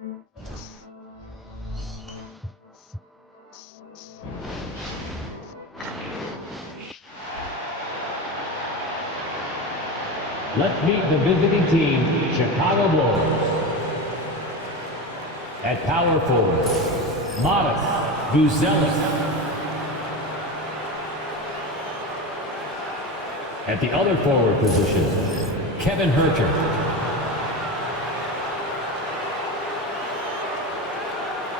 Let's meet the visiting team, Chicago Bulls. At power forward, Buzelis. At the other forward position, Huerter.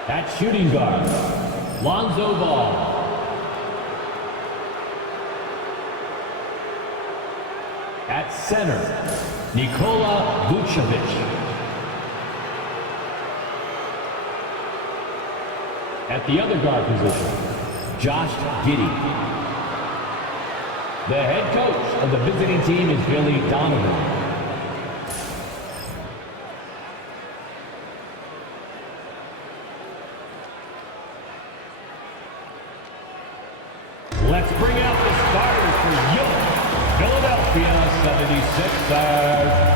At shooting guard, Lonzo Ball. At center, Buzelis. At the other guard position, Josh Giddey. The head coach of the visiting team is Billy Donovan. Let's bring out the starters for your Philadelphia 76ers.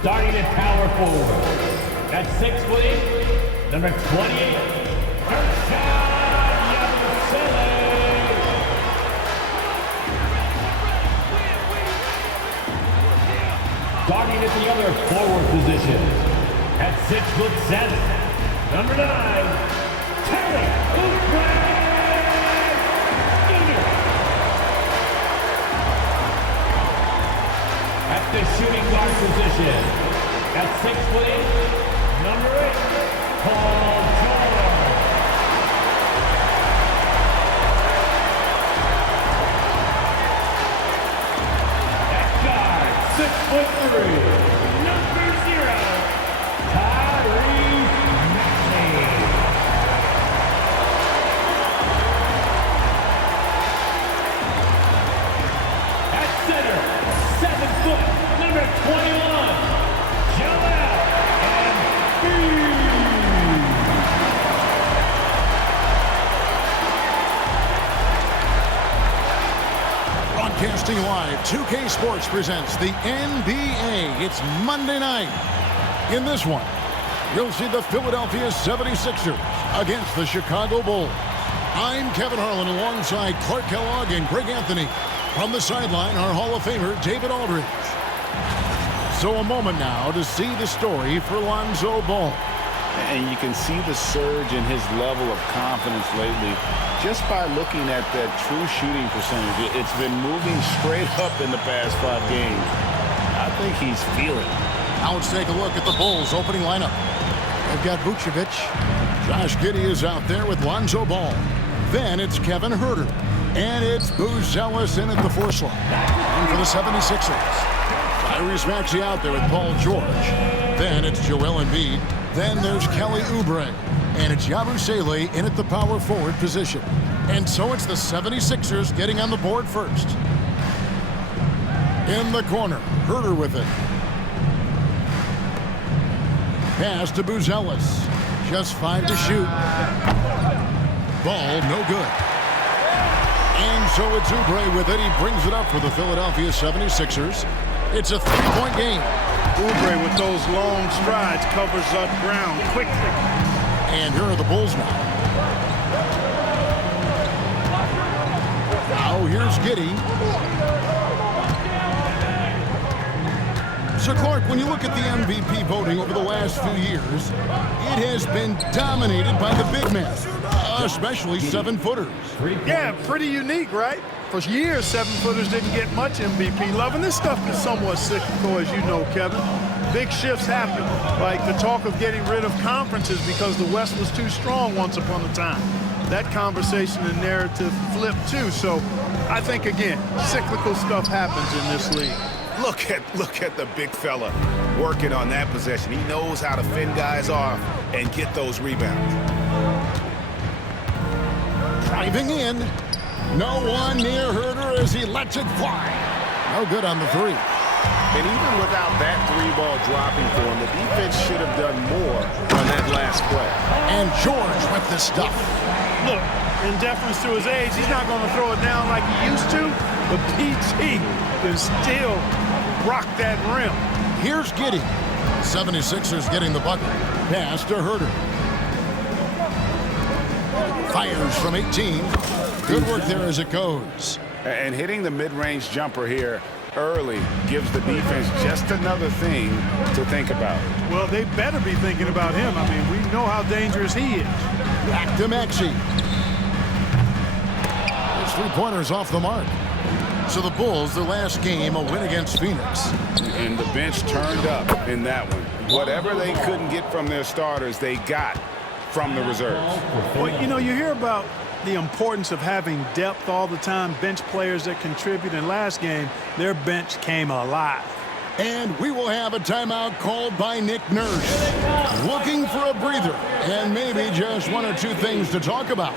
Starting at power forward, at 6'8", number 28, Starting at the other forward position, at 6'7", number 9, At the shooting guard position, at 6'8", number 8, Paul George. At guard, 6'3", number 0, Tyrese Maxey. At center, 7 foot, number 21, Joel Embiid. Broadcasting live, 2K Sports presents the NBA. It's Monday night. In this one, you'll see the Philadelphia 76ers against the Chicago Bulls. I'm Kevin Harlan alongside Clark Kellogg and Greg Anthony. From the sideline, our Hall of Famer, David Aldridge. So a moment now to see the story for Lonzo Ball. And you can see the surge in his level of confidence lately just by looking at that true shooting percentage. It's been moving straight up in the past 5 games. I think he's feeling it. Now let's take a look at the Bulls' opening lineup. They've got Buzelis. Josh Giddey is out there with Lonzo Ball. Then it's Kevin Huerter. And it's Buzelis in at the 4 slot. And for the 76ers, Tyrese Maxey out there with Paul George. Then it's Joel Embiid. Then there's Kelly Oubre. And it's Buzelis in at the power forward position. And so it's the 76ers getting on the board first. In the corner, Huerter with it. Pass to Buzelis. Just 5 to shoot. Ball no good. And so it's Oubre with it. He brings it up for the Philadelphia 76ers. It's a 3-point game. Oubre with those long strides covers up ground quickly. And here are the Bulls now. Now here's Giddey. So Clark, when you look at the MVP voting over the last few years, it has been dominated by the big men, especially 7-footers. Yeah, pretty unique, right? For years, 7-footers didn't get much MVP love, and this stuff is somewhat cyclical, as you know, Kevin. Big shifts happen, like the talk of getting rid of conferences because the West was too strong once upon a time. That conversation and narrative flipped too, so I think, again, cyclical stuff happens in this league. Look at the big fella working on that possession. He knows how to fend guys off and get those rebounds. Driving in. No one near Huerter as he lets it fly. No good on the 3. And even without that three-ball dropping for him, the defense should have done more on that last play. And George with the stuff. Look, in deference to his age, he's not going to throw it down like he used to, but PG can still rock that rim. Here's Giddey. 76ers getting the bucket. Pass to Huerter. Fires from 18. Good work there as it goes. And hitting the mid-range jumper here early gives the defense just another thing to think about. Well, they better be thinking about him. I mean, we know how dangerous he is. Back to Maxey. His three-pointers off the mark. So the Bulls, their last game, a win against Phoenix. And the bench turned up in that one. Whatever they couldn't get from their starters, they got from the reserves. Well, you know, you hear about the importance of having depth all the time, bench players that contribute. In last game, their bench came alive. And we will have a timeout called by Nick Nurse. Looking for a breather and maybe just one or two things to talk about.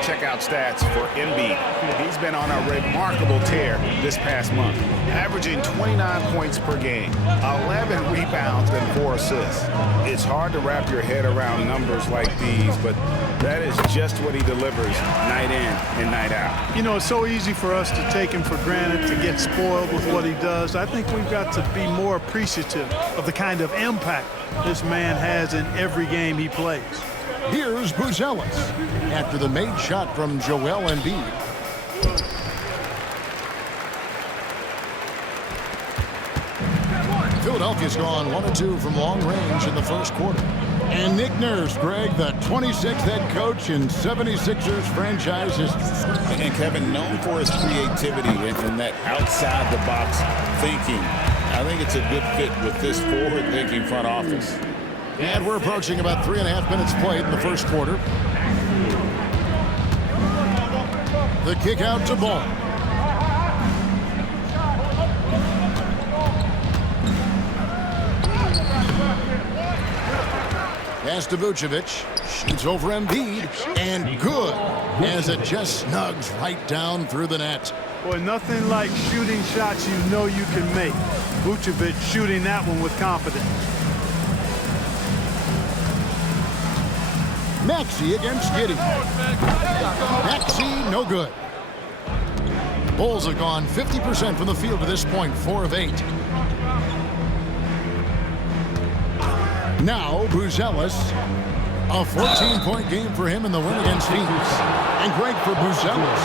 Check out stats for Embiid. He's been on a remarkable tear this past month, averaging 29 points per game, 11 rebounds, and 4 assists. It's hard to wrap your head around numbers like these, but that is just what he delivers night in and night out. You know, it's so easy for us to take him for granted, to get spoiled with what he does. I think we've got to be more appreciative of the kind of impact this man has in every game he plays. Here's Buzelis after the made shot from Joel Embiid. Philadelphia's gone 1 of 2 from long range in the first quarter. And Nick Nurse, Greg, the 26th head coach in 76ers franchise history. And Kevin, known for his creativity and that outside-the-box thinking, I think it's a good fit with this forward-thinking front office. And we're approaching about 3.5 minutes played in the first quarter. The kick out to Ball. Pass to Vucevic. Shoots over Embiid. And good, as it just snugs right down through the net. Boy, nothing like shooting shots you know you can make. Vucevic shooting that one with confidence. Maxey against Giddey. Maxey, no good. Bulls have gone 50% from the field to this point, 4 of 8. Now, Buzelis, a 14-point game for him in the win against Phoenix. And great for Buzelis.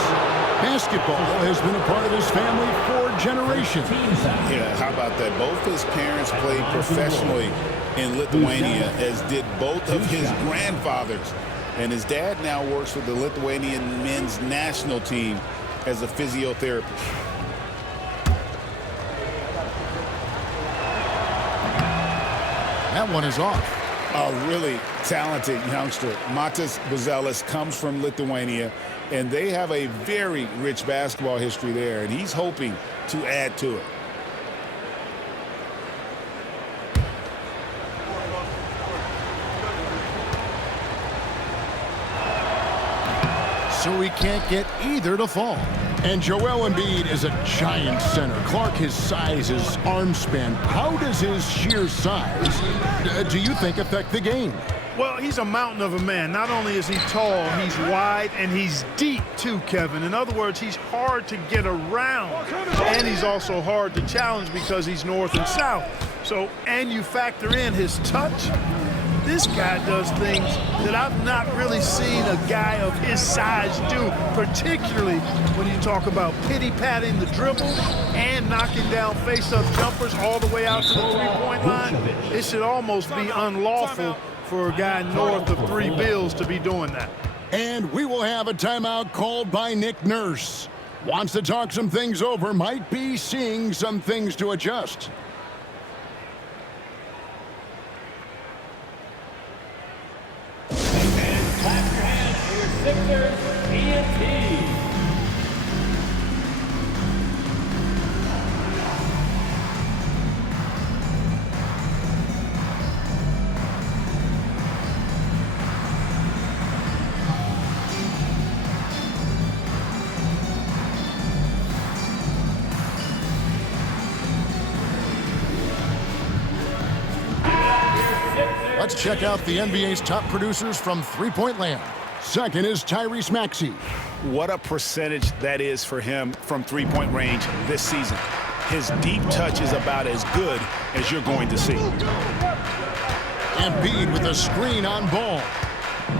Basketball has been a part of his family for generations. Yeah, how about that? Both his parents played professionally in Lithuania, as did both of his grandfathers. And his dad now works with the Lithuanian men's national team as a physiotherapist. That one is off. A really talented youngster. Matas Buzelis comes from Lithuania, and they have a very rich basketball history there, and he's hoping to add to it. So he can't get either to fall. And Joel Embiid is a giant center. Clark, his size, his arm span. How does his sheer size, do you think, affect the game? Well, he's a mountain of a man. Not only is he tall, he's wide, and he's deep too, Kevin. In other words, he's hard to get around. And he's also hard to challenge because he's north and south. So, and you factor in his touch. This guy does things that I've not really seen a guy of his size do, particularly when you talk about pity-patting the dribble and knocking down face-up jumpers all the way out to the three-point line. It should almost be unlawful for a guy north of 3 bills to be doing that. And we will have a timeout called by Nick Nurse. Wants to talk some things over, might be seeing some things to adjust. And clap your hands for your Sixers TNT. Let's check out the NBA's top producers from three-point land. Second is Tyrese Maxey. What a percentage that is for him from three-point range this season. His deep touch is about as good as you're going to see. Embiid with a screen on ball.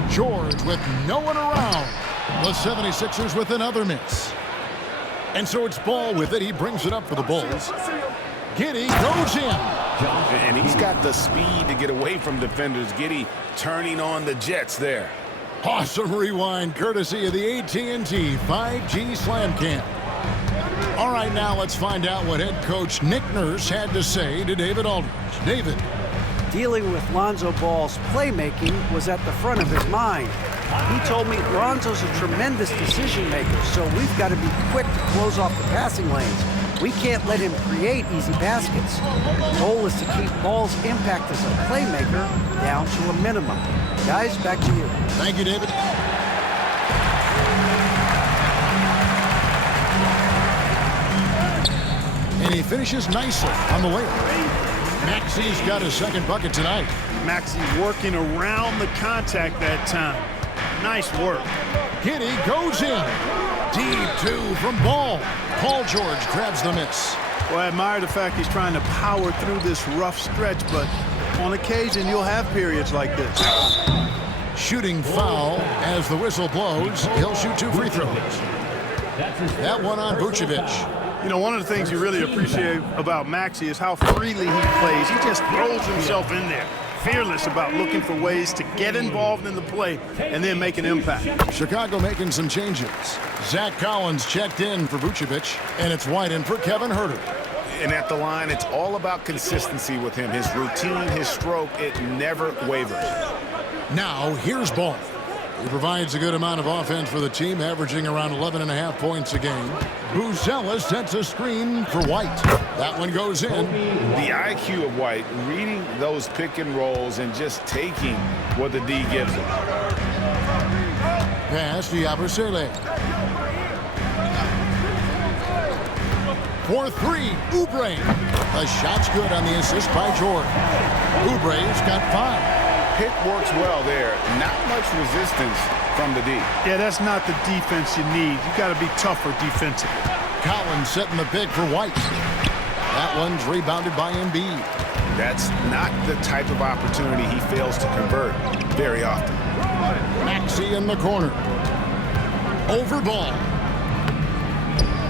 George with no one around. The 76ers with another miss. And so it's Ball with it. He brings it up for the Bulls. Giddey goes in. And he's got the speed to get away from defenders. Giddey turning on the Jets there. Awesome rewind courtesy of the AT&T 5G Slam Cam. All right, now let's find out what head coach Nick Nurse had to say to David Aldridge. David. Dealing with Lonzo Ball's playmaking was at the front of his mind. He told me Lonzo's a tremendous decision maker, so we've got to be quick to close off the passing lanes. We can't let him create easy baskets. The goal is to keep Ball's impact as a playmaker down to a minimum. Guys, back to you. Thank you, David. And he finishes nicely on the layup. Maxey's got his second bucket tonight. Maxey working around the contact that time. Nice work. Giddey goes in. Deep two from Ball. Paul George grabs the miss. Well, I admire the fact he's trying to power through this rough stretch, but on occasion you'll have periods like this. Shooting foul as the whistle blows. He'll shoot 2 free throws. That one on Buzelis. You know, one of the things you really appreciate about Maxey is how freely he plays. He just throws himself in there. Fearless about looking for ways to get involved in the play and then make an impact. Chicago making some changes. Zach Collins checked in for Vucevic, and it's Whiten for Kevin Huerter. And at the line, it's all about consistency with him. His routine, his stroke, it never wavers. Now, here's Ball. He provides a good amount of offense for the team, averaging around 11.5 points a game. Buzelis sets a screen for White. That one goes in. The IQ of White, reading those pick and rolls and just taking what the D gives him. Pass to Buzelis. For 3, Oubre. The shot's good on the assist by George. Oubre's got 5. Pick works well there. Not much resistance from the D. Yeah, that's not the defense you need. You got to be tougher defensively. Collins setting the pick for White. That one's rebounded by Embiid. That's not the type of opportunity he fails to convert very often. Maxey in the corner. Over Ball.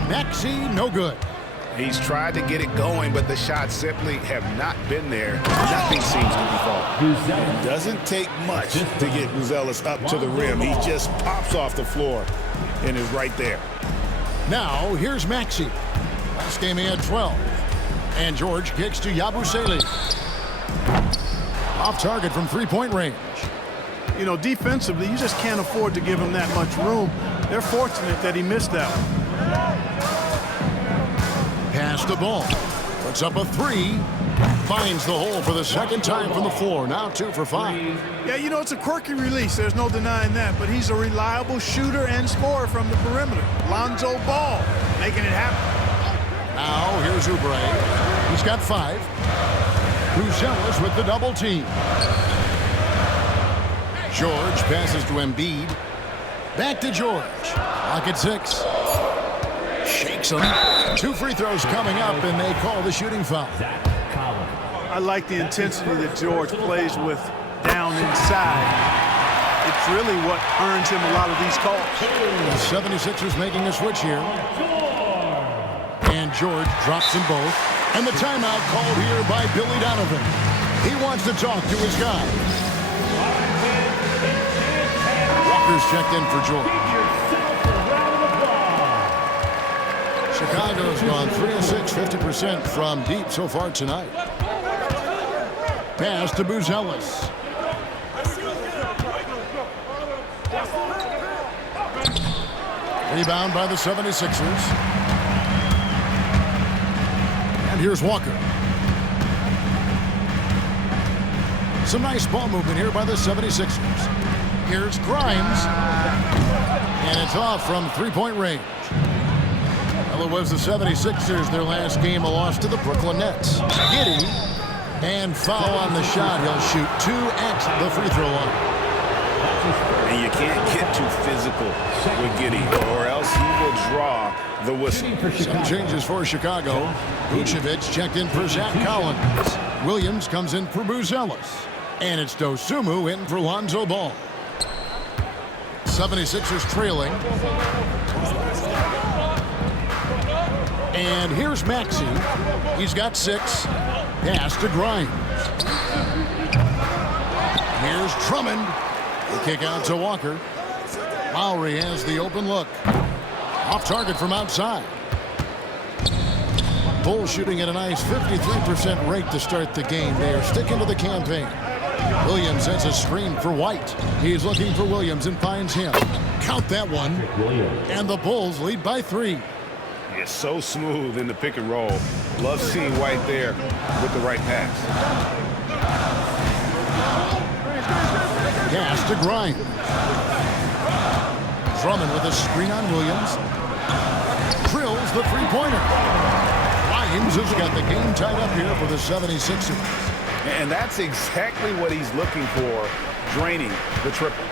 Maxey, no good. He's tried to get it going, but the shots simply have not been there. Nothing seems to be falling. It doesn't take much to get Buzelis up to the rim. He just pops off the floor and is right there. Now, here's Maxey. Last game he had 12. And George kicks to Buzelis. Off target from three-point range. You know, defensively, you just can't afford to give him that much room. They're fortunate that he missed that one. Pass the ball. Puts up a 3. Finds the hole for the second time from the floor. Now 2 for 5. Yeah, you know, it's a quirky release. There's no denying that. But he's a reliable shooter and scorer from the perimeter. Lonzo Ball making it happen. Now here's Oubre. He's got 5. Buzelis with the double team. George passes to Embiid. Back to George. Lock at 6. Shakes him. 2 free throws coming up, and they call the shooting foul. I like the intensity that George plays with down inside. It's really what earns him a lot of these calls. The 76ers making a switch here. And George drops them both. And the timeout called here by Billy Donovan. He wants to talk to his guy. Walker's checked in for George. Give yourself a round of applause. Chicago's gone 3 of 6, 50% from deep so far tonight. Pass to Buzelis. Rebound by the 76ers. And here's Walker. Some nice ball movement here by the 76ers. Here's Grimes. And it's off from three-point range. Well, it was the 76ers, their last game, a loss to the Brooklyn Nets. Giddey. And foul on the shot. He'll shoot 2 at the free throw line. And you can't get too physical with Giddey, or else he will draw the whistle. Some changes for Chicago. Vucevic checked in for Zach Collins. Williams comes in for Buzelis. And it's Dosunmu in for Lonzo Ball. 76ers trailing. And here's Maxey. He's got 6. Pass to Grimes. Here's Drummond. The kick out to Walker. Lowry has the open look. Off target from outside. Bulls shooting at a nice 53% rate to start the game. They are sticking to the campaign. Williams has a screen for White. He's looking for Williams and finds him. Count that one. And the Bulls lead by 3. It's so smooth in the pick and roll. Love seeing White there with the right pass. Pass to Grimes. Drummond with a screen on Williams. Drills the three-pointer. Grimes has got the game tied up here for the 76ers. And that's exactly what he's looking for, draining the triple.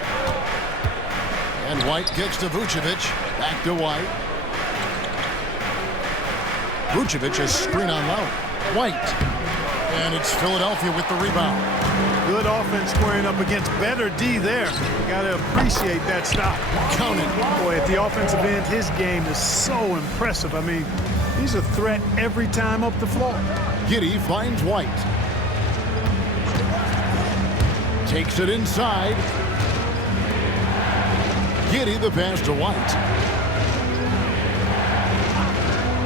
And White kicks to Vucevic. Back to White. Vucevic has screen on Lowry. White. And it's Philadelphia with the rebound. Good offense squaring up against better D there. You got to appreciate that stop. Count it. Boy, at the offensive end, his game is so impressive. I mean, he's a threat every time up the floor. Giddey finds White. Takes it inside. Giddey the pass to White.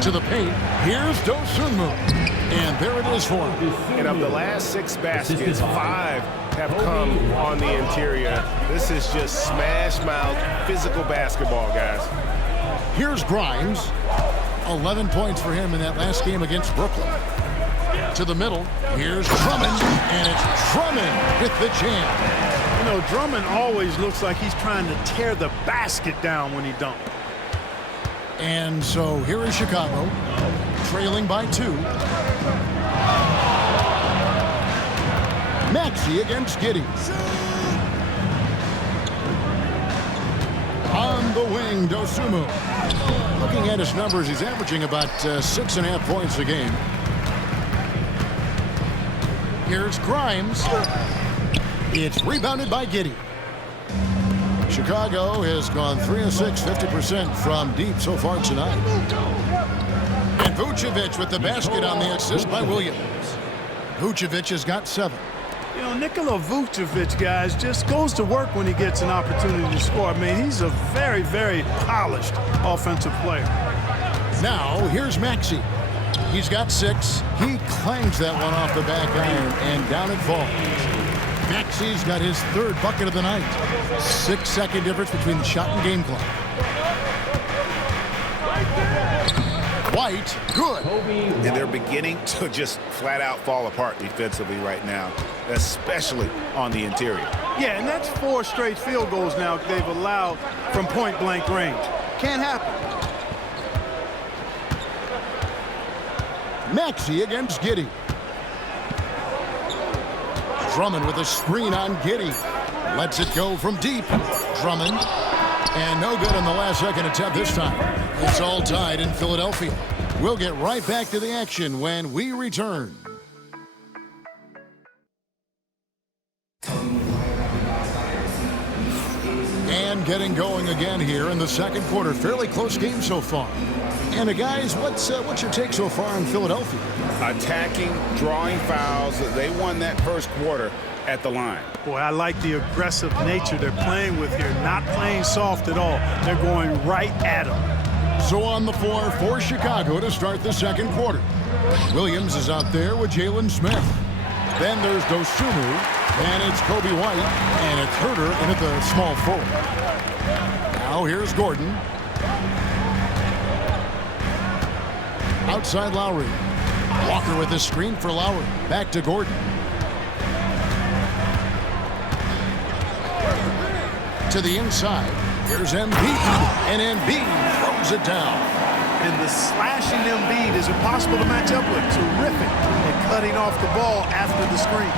To the paint. Here's Dosunmu. And there it is for him. And of the last 6 baskets, 5 have come on the interior. This is just smash mouth physical basketball, guys. Here's Grimes. 11 points for him in that last game against Brooklyn. To the middle. Here's Drummond. And it's Drummond with the jam. You know, Drummond always looks like he's trying to tear the basket down when he dunks. And so here is Chicago, trailing by 2. Maxey against Giddey. On the wing, Dosunmu. Looking at his numbers, he's averaging about 6.5 points a game. Here's Grimes. It's rebounded by Giddey. Chicago has gone 3 of 6, 50% from deep so far tonight. And Vucevic with the basket on the assist by Williams. Vucevic has got 7. You know, Nikola Vucevic, guys, just goes to work when he gets an opportunity to score. I mean, he's a very, very polished offensive player. Now, here's Maxey. He's got 6. He clangs that one off the back iron, and down it falls. Maxey's got his 3rd bucket of the night. 6-second difference between the shot and game clock. White, good. And they're beginning to just flat out fall apart defensively right now, especially on the interior. Yeah, and that's 4 straight field goals now they've allowed from point-blank range. Can't happen. Maxey against Giddey. Drummond with a screen on Giddey. Lets it go from deep. Drummond. And no good on the last second attempt this time. It's all tied in Philadelphia. We'll get right back to the action when we return. And getting going again here in the second quarter. Fairly close game so far. And guys, what's your take so far on Philadelphia? attacking, drawing fouls. They won that first quarter at the line. Boy, I like the aggressive nature they're playing with here. Not playing soft at all. They're going right at them. So on the floor for Chicago to start the second quarter. Williams is out there with Jalen Smith. Then there's Dosunmu, and it's Kobe White, and it's Huerter in at the small forward. Now here's Gordon. Outside Lowry. Walker with the screen for Lowry. Back to Gordon. To the inside. Here's Embiid. And Embiid throws it down. And the slashing Embiid is impossible to match up with. Terrific at cutting off the ball after the screen.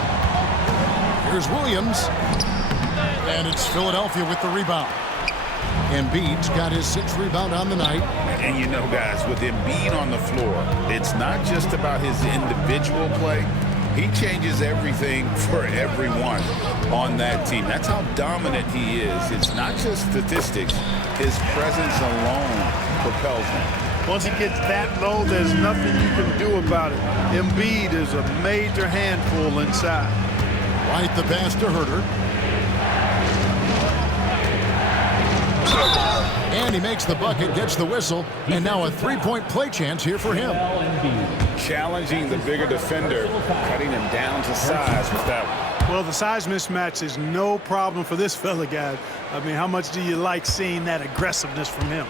Here's Williams. And it's Philadelphia with the rebound. Embiid's got his 6th rebound on the night. And you know, guys, with Embiid on the floor, it's not just about his individual play. He changes everything for everyone on that team. That's how dominant he is. It's not just statistics. His presence alone propels him. Once he gets that low, there's nothing you can do about it. Embiid is a major handful inside. White the pass to Huerter. And he makes the bucket, gets the whistle, and now a three-point play chance here for him. Challenging the bigger defender, cutting him down to size with that one. Well, the size mismatch is no problem for this fella, guys. I mean, how much do you like seeing that aggressiveness from him?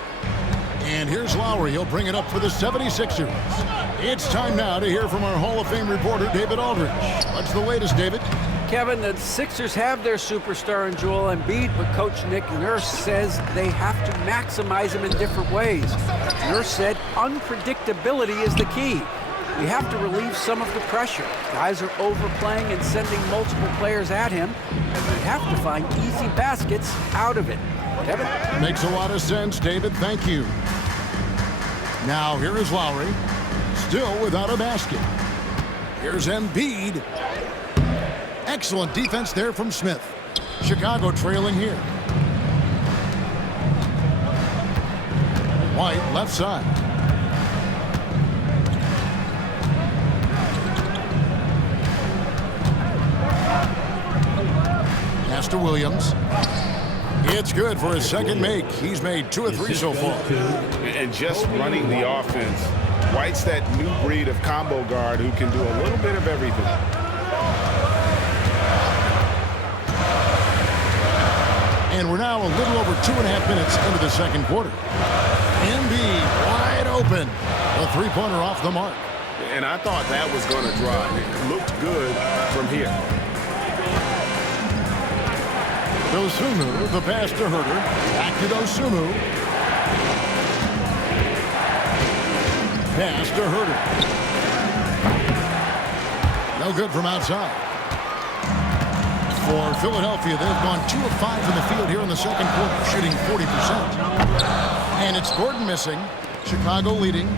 And here's Lowry. He'll bring it up for the 76ers. It's time now to hear from our Hall of Fame reporter, David Aldridge. What's the latest, David? Kevin, the Sixers have their superstar in Joel Embiid, but Coach Nick Nurse says they have to maximize him in different ways. Nurse said unpredictability is the key. We have to relieve some of the pressure. Guys are overplaying and sending multiple players at him, and we have to find easy baskets out of it. Kevin? Makes a lot of sense, David. Thank you. Now here is Lowry, still without a basket. Here's Embiid. Excellent defense there from Smith. Chicago trailing here. White left side. Pass to Williams. It's good for his second make. He's made 2 or 3 so far. And just running the offense. White's that new breed of combo guard who can do a little bit of everything. And we're now a little over 2.5 minutes into the second quarter. Embiid wide open. A three-pointer off the mark. And I thought that was going to drive. It looked good from here. Dosunmu, the pass to Huerter. Back to Dosunmu. Pass to Huerter. No good from outside. For Philadelphia, they've gone 2 of 5 in the field here in the second quarter, shooting 40%. And it's Gordon missing. Chicago leading.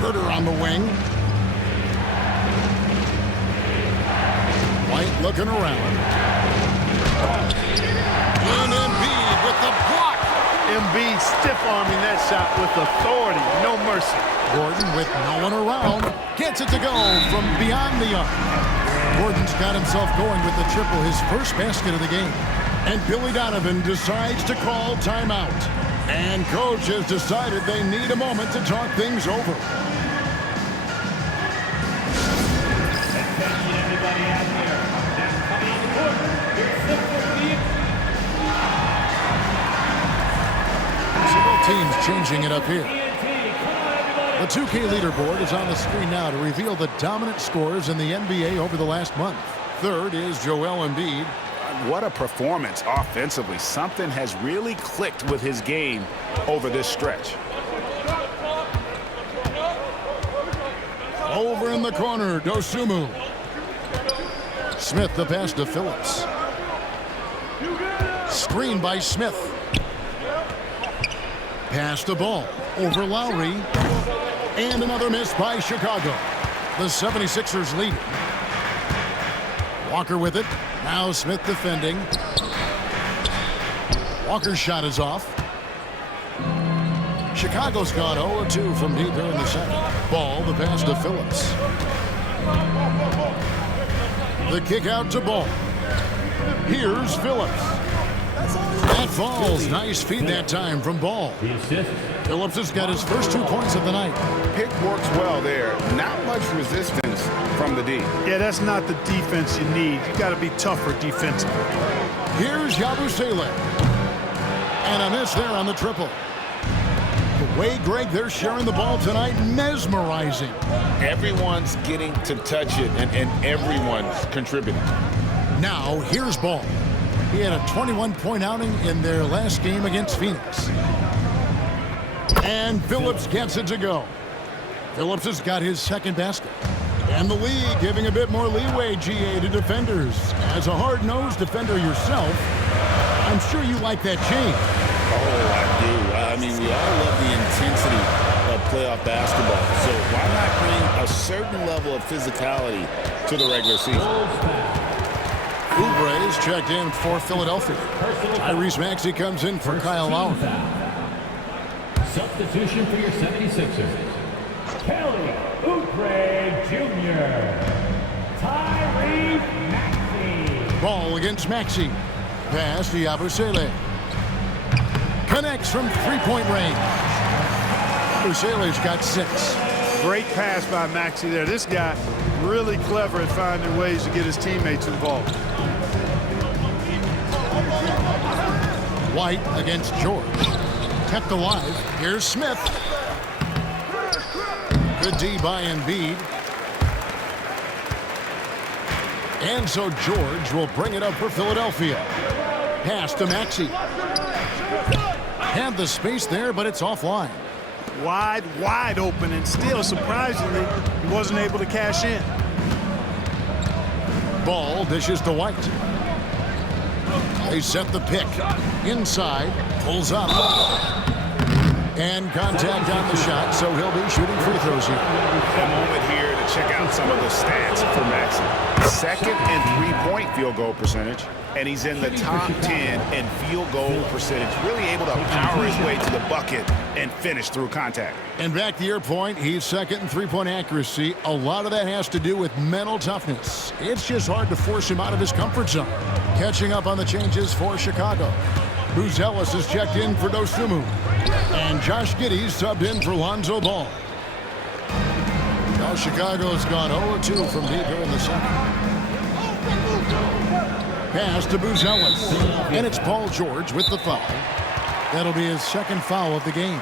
Huerter on the wing. White looking around. And Embiid with the block. Embiid stiff-arming that shot with authority, no mercy. Gordon with no one around. Gets it to go from beyond the arc. Gordon's got himself going with the triple, his first basket of the game. And Billy Donovan decides to call timeout. And coach has decided they need a moment to talk things over. Several teams changing it up here. The 2K leaderboard is on the screen now to reveal the dominant scores in the NBA over the last month. Third is Joel Embiid. What a performance offensively. Something has really clicked with his game over this stretch. Over in the corner, Dosunmu. Smith the pass to Phillips. Screen by Smith. Pass the ball over Lowry. And another miss by Chicago. The 76ers lead. Walker with it. Now Smith defending. Walker's shot is off. Chicago's gone 0-2 from deep here in the second. Ball, the pass to Phillips. The kick out to Ball. Here's Phillips. That falls. Nice feed that time from Ball. Phillips has got his first 2 points of the night. Pick works well there. Not much resistance from the D. Yeah, that's not the defense you need. You got to be tougher defensively. Here's Buzelis. And a miss there on the triple. The way, Greg, they're sharing the ball tonight, mesmerizing. Everyone's getting to touch it, and everyone's contributing. Now, here's Ball. He had a 21-point outing in their last game against Phoenix. And Phillips gets it to go. Phillips has got his second basket. And the league giving a bit more leeway, GA, to defenders. As a hard-nosed defender yourself, I'm sure you like that change. Oh, I do. I mean, we all love the intensity of playoff basketball. So why not bring a certain level of physicality to the regular season? Oubre is checked in for Philadelphia. Tyrese Maxey comes in for Kyle Lowry. Substitution for your 76ers. Kelly Oubre Jr. Tyrese Maxey. Ball against Maxey. Pass to Buzelis. Connects from three-point range. Buzelis got 6. Great pass by Maxey there. This guy really clever at finding ways to get his teammates involved. White against George. Kept alive. Here's Smith. Good D by Embiid. And so George will bring it up for Philadelphia. Pass to Maxey. Had the space there, but it's offline. Wide open, and still, surprisingly, he wasn't able to cash in. Ball dishes to White. They set the pick. Inside, pulls up. And contact on the shot, so he'll be shooting free throws here. A moment here to check out some of the stats for Maxey. Second and three-point field goal percentage, and he's in the top 10 in field goal percentage. Really able to power his way to the bucket and finish through contact. And back to your point, he's second in three-point accuracy. A lot of that has to do with mental toughness. It's just hard to force him out of his comfort zone. Catching up on the changes for Chicago. Buzelis is checked in for Dosunmu. And Josh Giddey's subbed in for Lonzo Ball. Now Chicago's gone 0-2 from deep here in the second. Pass to Buzelis. And it's Paul George with the foul. That'll be his second foul of the game.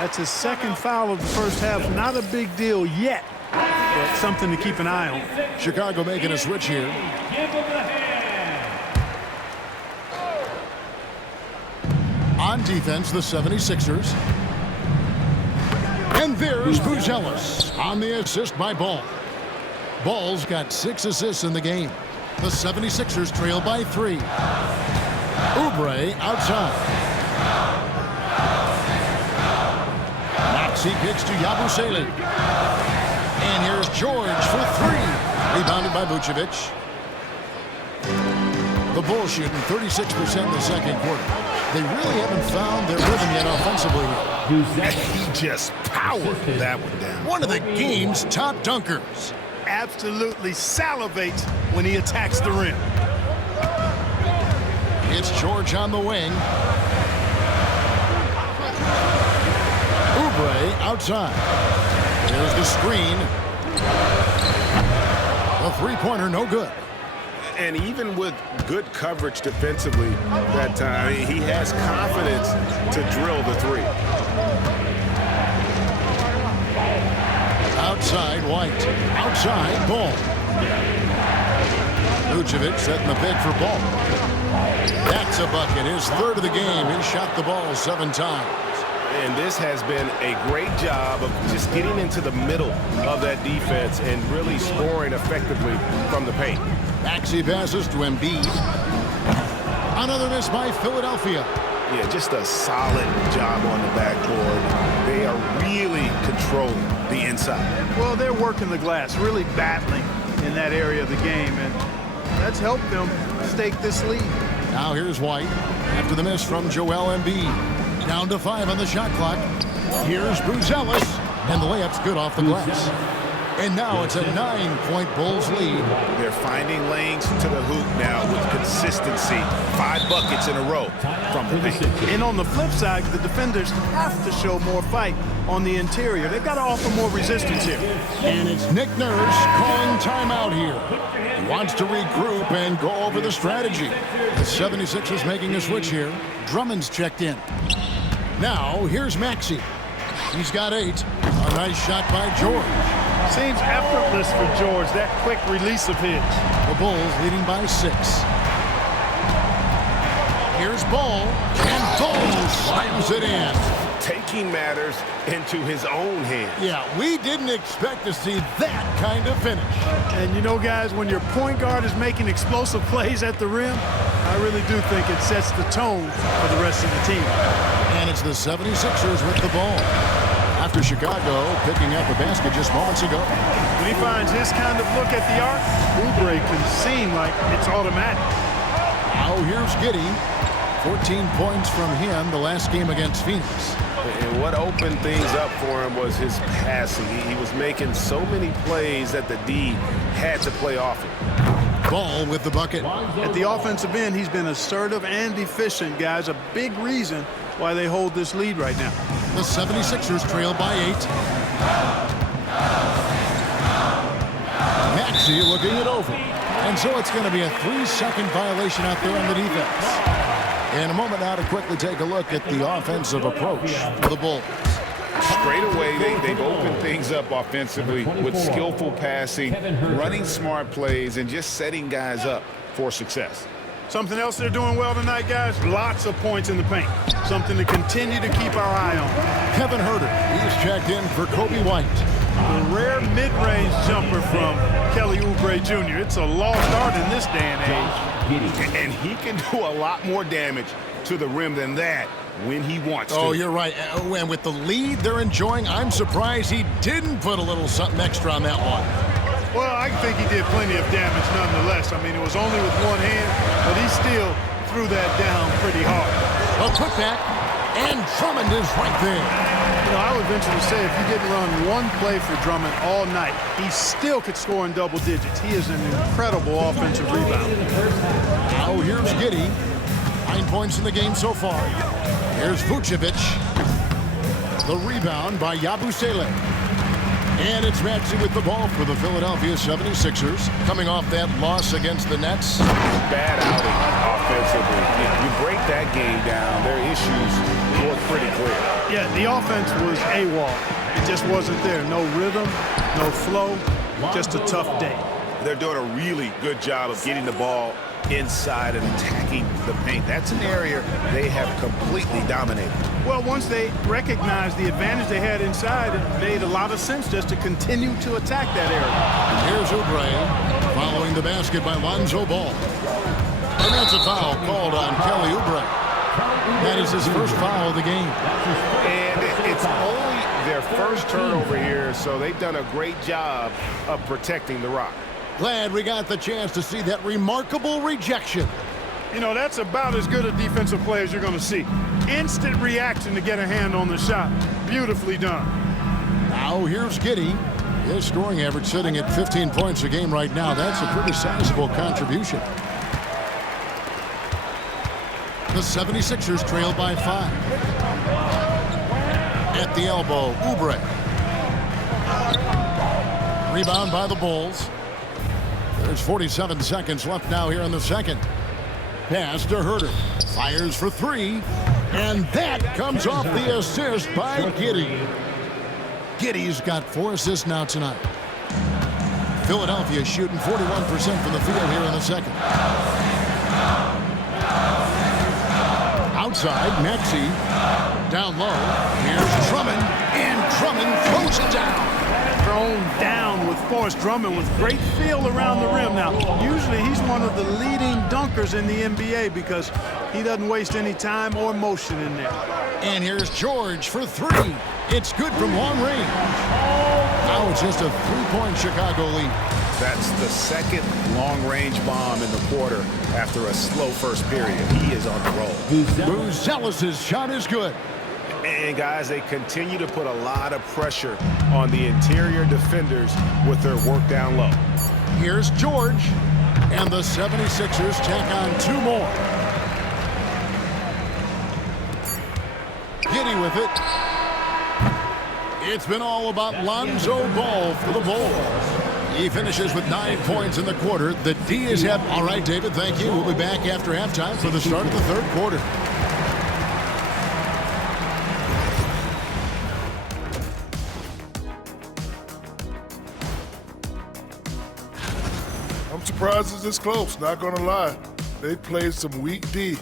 That's his second foul of the first half. Not a big deal yet, but something to keep an eye on. Chicago making a switch here. Give him a hand. On defense, the 76ers. And there's Buzelis on the assist by Ball. Ball's got 6 assists in the game. The 76ers trail by 3. Oubre outside. Maxey kicks to Buzelis. And here's George for 3. Rebounded by Vucevic. The Bulls shooting 36% in the second quarter. They really haven't found their rhythm yet offensively. He just powered that one down. One of the game's top dunkers. Absolutely salivates when he attacks the rim. It's George on the wing. Oubre outside. There's the screen. The three-pointer no good. And even with good coverage defensively that time, he has confidence to drill the three. Outside, White. Outside, Ball. Vucevic setting the pick for Ball. That's a bucket. His third of the game. He shot the ball 7 times. And this has been a great job of just getting into the middle of that defense and really scoring effectively from the paint. Maxey passes to Embiid. Another miss by Philadelphia. Yeah, just a solid job on the backboard. They are really controlling the inside. Well, they're working the glass, really battling in that area of the game, and that's helped them stake this lead. Now here's White after the miss from Joel Embiid. Down to 5 on the shot clock. Here's Buzelis, and the layup's good off the glass. And now it's a 9-point Bulls lead. They're finding lanes to the hoop now with consistency. 5 buckets in a row from the paint. And on the flip side, the defenders have to show more fight on the interior. They've got to offer more resistance here. And it's Nick Nurse calling timeout here. He wants to regroup and go over the strategy. The 76ers making a switch here. Drummond's checked in. Now, here's Maxey. He's got 8. A nice shot by George. Seems effortless for George, that quick release of his. The Bulls leading by 6. Here's Ball, and Ball slams it in. Taking matters into his own hands. Yeah, we didn't expect to see that kind of finish. And you know, guys, when your point guard is making explosive plays at the rim, I really do think it sets the tone for the rest of the team. And it's the 76ers with the ball. After Chicago picking up a basket just moments ago. When he finds his kind of look at the arc, Oubre can seem like it's automatic. Now here's Giddey. 14 points from him the last game against Phoenix. And what opened things up for him was his passing. He was making so many plays that the D had to play off him. Ball with the bucket. At the offensive end, he's been assertive and efficient, guys. A big reason why they hold this lead right now. The 76ers trail by 8. Maxey looking it over. And so it's going to be a 3-second violation out there on the defense. In a moment now to quickly take a look at the offensive approach for the Bulls. Straight away, they've opened things up offensively with skillful passing, running smart plays, and just setting guys up for success. Something else they're doing well tonight, guys, lots of points in the paint. Something to continue to keep our eye on. Kevin Huerter, he's checked in for Kobe White. The rare mid-range jumper from Kelly Oubre Jr. It's a lost art in this day and age. And he can do a lot more damage to the rim than that when he wants to. Oh, you're right. And with the lead they're enjoying, I'm surprised he didn't put a little something extra on that one. Well, I think he did plenty of damage nonetheless. I mean, it was only with one hand, but he still threw that down pretty hard. A putback, and Drummond is right there. You know, I would venture to say if you didn't run one play for Drummond all night, he still could score in double digits. He is an incredible offensive rebounder. Now here's Giddey. 9 points in the game so far. Here's Vucevic. The rebound by Buzelis. And it's Maxey with the ball for the Philadelphia 76ers. Coming off that loss against the Nets. Bad outing offensively. You break that game down, their issues look pretty clear. Yeah, the offense was AWOL. It just wasn't there. No rhythm, no flow, just a tough day. They're doing a really good job of getting the ball inside and attacking the paint. That's an area they have completely dominated. Well, once they recognized the advantage they had inside, it made a lot of sense just to continue to attack that area. Here's Oubre following the basket by Lonzo Ball. And that's a foul called on Kelly Oubre. That is his first foul of the game. And it's only their first turnover here, so they've done a great job of protecting the rock. Glad we got the chance to see that remarkable rejection. You know, that's about as good a defensive play as you're going to see. Instant reaction to get a hand on the shot. Beautifully done. Now here's Giddey. His scoring average sitting at 15 points a game right now. That's a pretty sizable contribution. The 76ers trail by 5. At the elbow, Oubre. Rebound by the Bulls. There's 47 seconds left now here in the second. Pass to Huerter. Fires for 3. And that comes off the assist by Giddey. Giddey's got 4 assists now tonight. Philadelphia shooting 41% from the field here in the second. Outside, Maxey. Down low. Here's Drummond. And Drummond throws it down. Thrown down with force. Drummond with great feel around the rim. Now, usually he's one of the leading dunkers in the NBA because he doesn't waste any time or motion in there. And here's George for 3. It's good from long range. Now it's just a 3-point Chicago lead. That's the second long-range bomb in the quarter after a slow first period. He is on the roll. Buzelis' shot is good. And guys, they continue to put a lot of pressure on the interior defenders with their work down low. Here's George, and the 76ers tack on 2 more. Giddey with it. It's been all about Lonzo Ball for the Bulls. He finishes with 9 points in the quarter. The D is hit. All right, David, thank you. We'll be back after halftime for the start of the 3rd quarter. I'm surprised it's this close, not gonna lie. They played some weak D,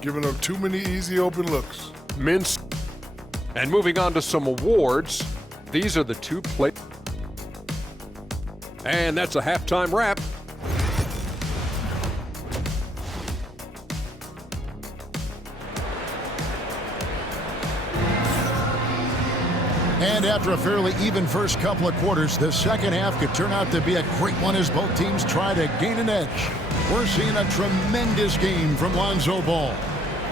giving up too many easy open looks. Mince. And moving on to some awards, these are the 2 play. And that's a halftime wrap. And after a fairly even first couple of quarters, the second half could turn out to be a great one as both teams try to gain an edge. We're seeing a tremendous game from Lonzo Ball.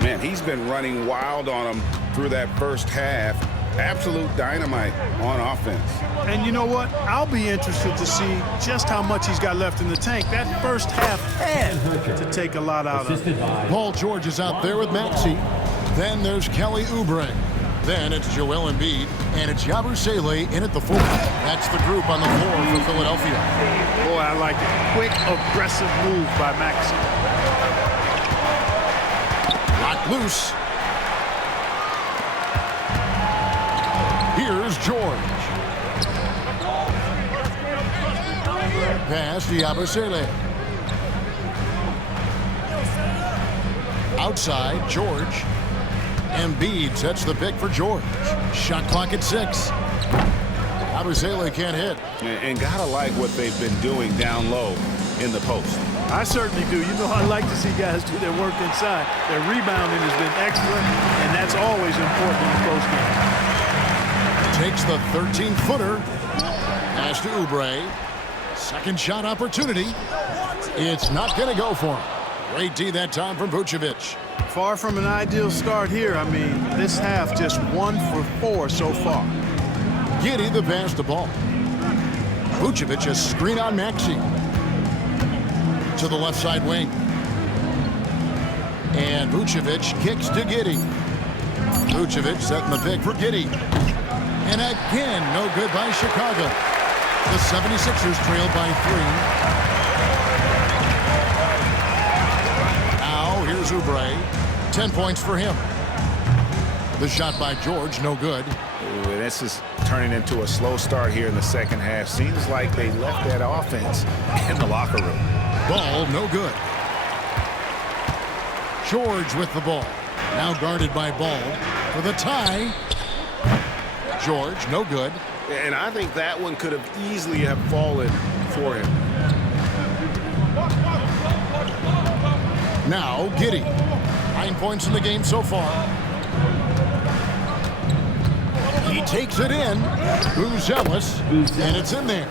Man, he's been running wild on them through that first half. Absolute dynamite on offense. And you know what? I'll be interested to see just how much he's got left in the tank. That first half had to take a lot out of it. Paul George is out there with Maxey. Then there's Kelly Oubre. Then it's Joel Embiid, and it's Buzelis in at the 4. That's the group on the floor for Philadelphia. Boy, I like it. Quick, aggressive move by Maxey. Locked loose. Here's George. Pass to Buzelis. Outside, George. Embiid sets the pick for George. Shot clock at 6. Buzelis can't hit. And gotta like what they've been doing down low in the post. I certainly do. You know, I like to see guys do their work inside. Their rebounding has been excellent, and that's always important in close games. Takes the 13-footer. Pass to Oubre. Second shot opportunity. It's not going to go for him. Great D that time from Vucevic. Far from an ideal start here. I mean, this half just 1 for 4 so far. Giddey the pass to Ball. Vucevic a screen on Maxey. To the left side wing. And Vucevic kicks to Giddey. Vucevic setting the pick for Giddey. And again, no good by Chicago. The 76ers trail by 3. Now here's Oubre. 10 points for him. The shot by George, no good. Ooh, this is turning into a slow start here in the second half. Seems like they left that offense in the locker room. Ball, no good. George with the ball. Now guarded by Ball for the tie. George, no good. And I think that one could have easily have fallen for him. Now Giddey. 9 points in the game so far. He takes it in. Buzelis, and it's in there.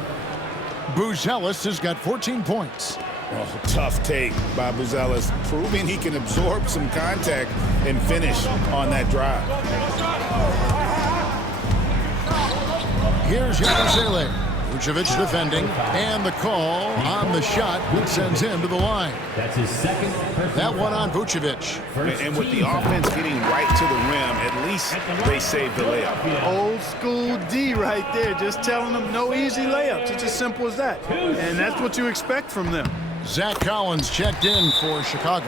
Buzelis has got 14 points. Oh, tough take by Buzelis, proving he can absorb some contact and finish on that drive. Here's Buzelis. Vucevic defending, and the call on the shot that sends him to the line. That's his second. That one on Vucevic. And with the offense getting right to the rim, at least they saved the layup. Old school D right there, just telling them no easy layups. It's as simple as that. And that's what you expect from them. Zach Collins checked in for Chicago.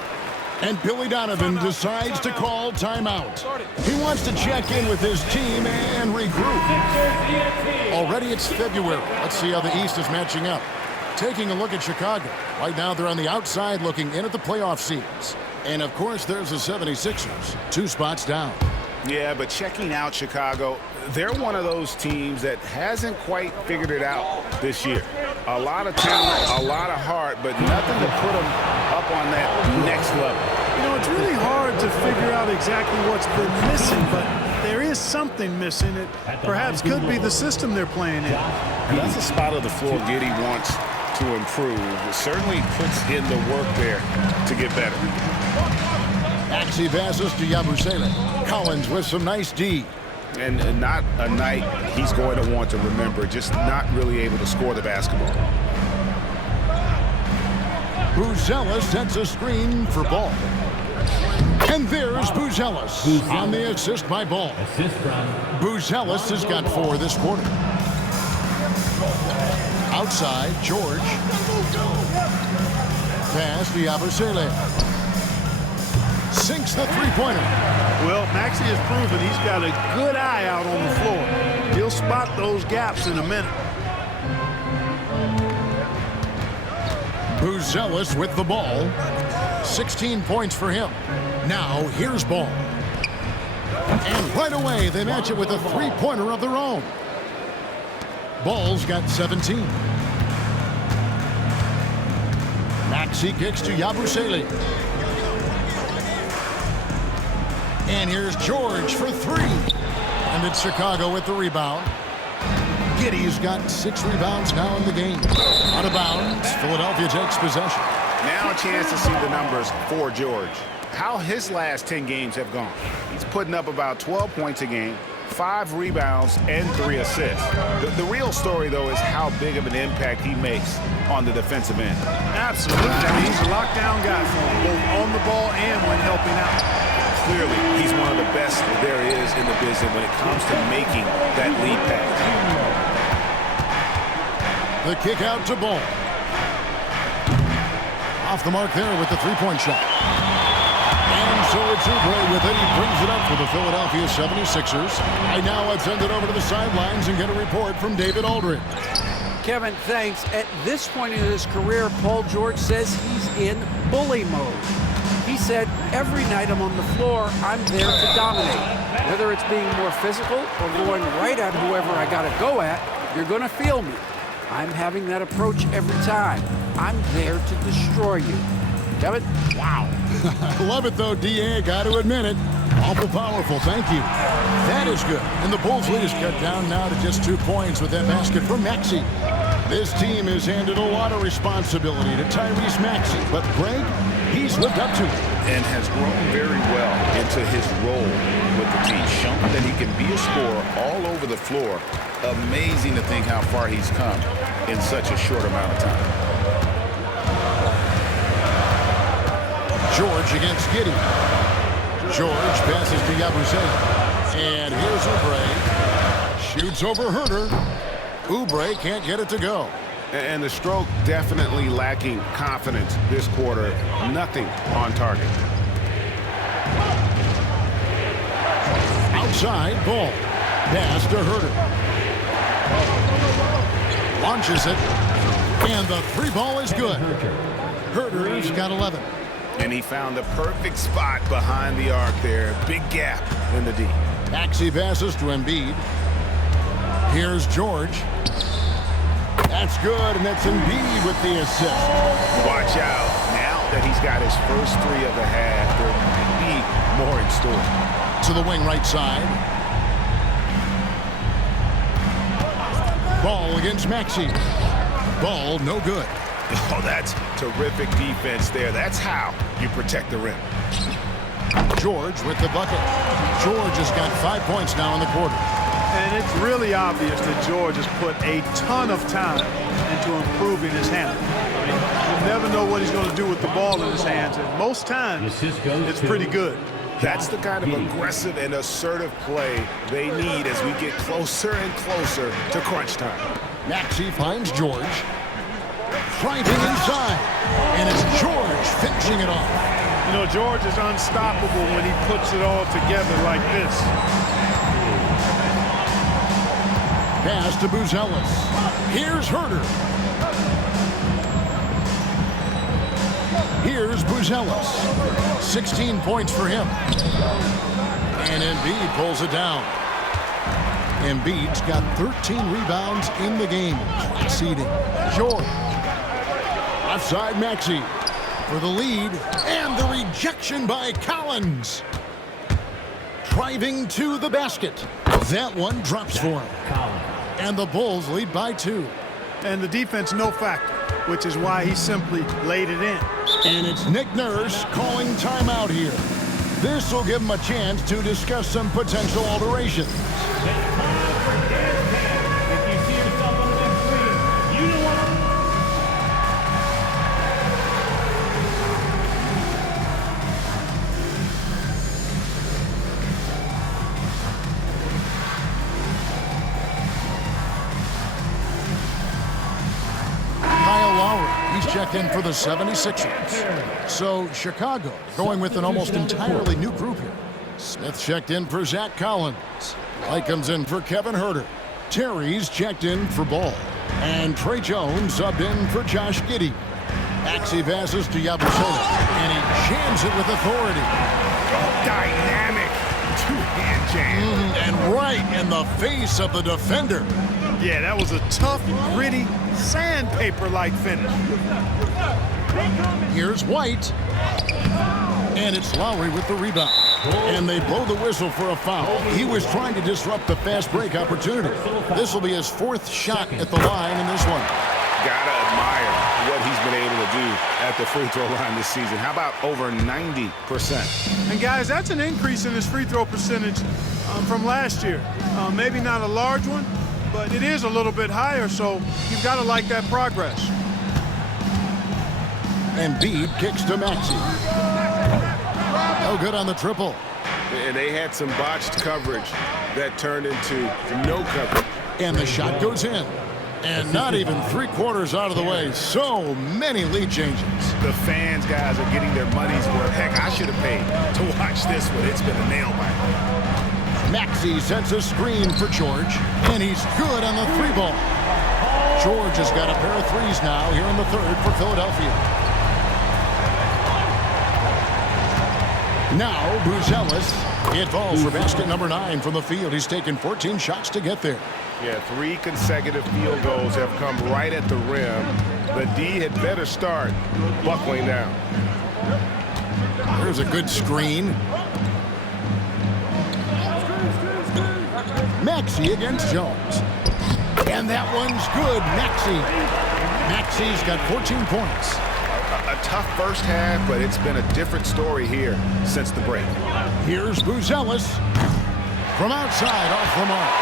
And Billy Donovan decides to call timeout. He wants to check in with his team and regroup. Already it's February. Let's see how the East is matching up. Taking a look at Chicago. Right now they're on the outside looking in at the playoff seeds. And of course there's the 76ers. 2 spots down. Yeah, but checking out Chicago, they're one of those teams that hasn't quite figured it out this year. A lot of talent, a lot of heart, but nothing to put them up on that next level. You know, it's really hard to figure out exactly what's been missing, but there is something missing. It perhaps could be the system they're playing in. And that's a spot of the floor Giddey wants to improve. It certainly puts in the work there to get better. Maxey passes to Buzelis. Collins with some nice D. And not a night he's going to want to remember, just not really able to score the basketball. Buzelis sets a screen for Ball. And there's Buzelis on the assist by Ball. Buzelis has got 4 this quarter. Outside, George. Pass to Buzelis. Sinks the three-pointer. Well, Maxey has proven he's got a good eye out on the floor. He'll spot those gaps in a minute. Buzelis with the ball. 16 points for him. Now, here's Ball. And right away, they match it with a three-pointer of their own. Ball's got 17. Maxey kicks to Buzelis. And here's George for 3. And it's Chicago with the rebound. Giddey's got 6 rebounds now in the game. Out of bounds, Philadelphia takes possession. Now a chance to see the numbers for George. How his last 10 games have gone. He's putting up about 12 points a game, 5 rebounds, and 3 assists. The real story, though, is how big of an impact he makes on the defensive end. Absolutely. I mean, he's a lockdown guy for him, both on the ball and when helping out. Clearly, he's one of the best there is in the business when it comes to making that lead pass. The kick out to Ball. Off the mark there with the three-point shot. And so it's Oubre with it. He brings it up for the Philadelphia 76ers. And now let's send it over to the sidelines and get a report from David Aldridge. Kevin, thanks. At this point in his career, Paul George says he's in bully mode. He said, every night I'm on the floor, I'm there to dominate. Whether it's being more physical or going right at whoever I got to go at, you're going to feel me. I'm having that approach every time. I'm there to destroy you. Kevin? Wow. I love it, though, D.A. Got to admit it. Awful powerful. Thank you. That is good. And the Bulls lead is cut down now to just 2 points with that basket from Maxey. This team has handed a lot of responsibility to Tyrese Maxey, but Greg, he's lived up to it. And has grown very well into his role with the team. Shown that he can be a scorer all over the floor. Amazing to think how far he's come in such a short amount of time. George against Giddey. George passes to Buzelis. And here's Oubre. Shoots over Huerter. Oubre can't get it to go. And the stroke definitely lacking confidence this quarter. Nothing on target. Outside, Ball. Pass to Huerter. Launches it. And the 3-ball is good. Huerter's got 11. And he found the perfect spot behind the arc there. Big gap in the D. Maxey passes to Embiid. Here's George. That's good, and that's Embiid with the assist. Watch out. Now that he's got his first 3 of the half, there might be more in store. To the wing right side. Ball against Maxey. Ball no good. Oh, that's terrific defense there. That's how you protect the rim. George with the bucket. George has got 5 points now in the quarter. And it's really obvious that George has put a ton of time into improving his handling. I mean, you never know what he's going to do with the ball in his hands, and most times it's pretty good. That's the kind of aggressive and assertive play they need as we get closer and closer to crunch time. Maxey finds George. Driving inside. And it's George finishing it off. You know, George is unstoppable when he puts it all together like this. Pass to Buzelis. Here's Huerter. Here's Buzelis. 16 points for him. And Embiid pulls it down. Embiid's got 13 rebounds in the game. Class eating. George. Offside Maxey for the lead. And the rejection by Collins. Driving to the basket. That one drops for him. And the Bulls lead by 2. And the defense no factor, which is why he simply laid it in. And it's Nick Nurse calling timeout here. This will give him a chance to discuss some potential alterations. It's time for dance camp. If you see yourself on the big screen, you know what? He's checked in for the 76ers. So Chicago going with an almost entirely new group here. Smith checked in for Zach Collins. Light comes in for Kevin Huerter. Terry's checked in for Ball. And Trey Jones subbed in for Josh Giddey. Maxey passes to Buzelis, and he jams it with authority. Oh, dynamic two-hand jam. And right in the face of the defender. Yeah, that was a tough, gritty, sandpaper-like finish. Here's White. And it's Lowry with the rebound. And they blow the whistle for a foul. He was trying to disrupt the fast break opportunity. This will be his fourth shot at the line in this one. Gotta admire what he's been able to do at the free throw line this season. How about over 90%? And guys, that's an increase in his free throw percentage from last year. Maybe not a large one, but it is a little bit higher, so you've got to like that progress. Embiid kicks to Maxey. No good on the triple. And they had some botched coverage that turned into no coverage. And the shot goes in. And not even 3/4 out of the way. So many lead changes. The fans, guys, are getting their money's worth. Heck, I should have paid to watch this one. It's been a nail biter. Maxey sets a screen for George, and he's good on the three ball. George has got a pair of threes now here in the third for Philadelphia. Now Buzelis. It falls for basket number 9 from the field. He's taken 14 shots to get there. Yeah, 3 consecutive field goals have come right at the rim. The D had better start buckling down. There's a good screen. Maxey against Jones. And that one's good. Maxey's got 14 points. A tough first half, but it's been a different story here since the break. Here's Buzelis from outside off the mark.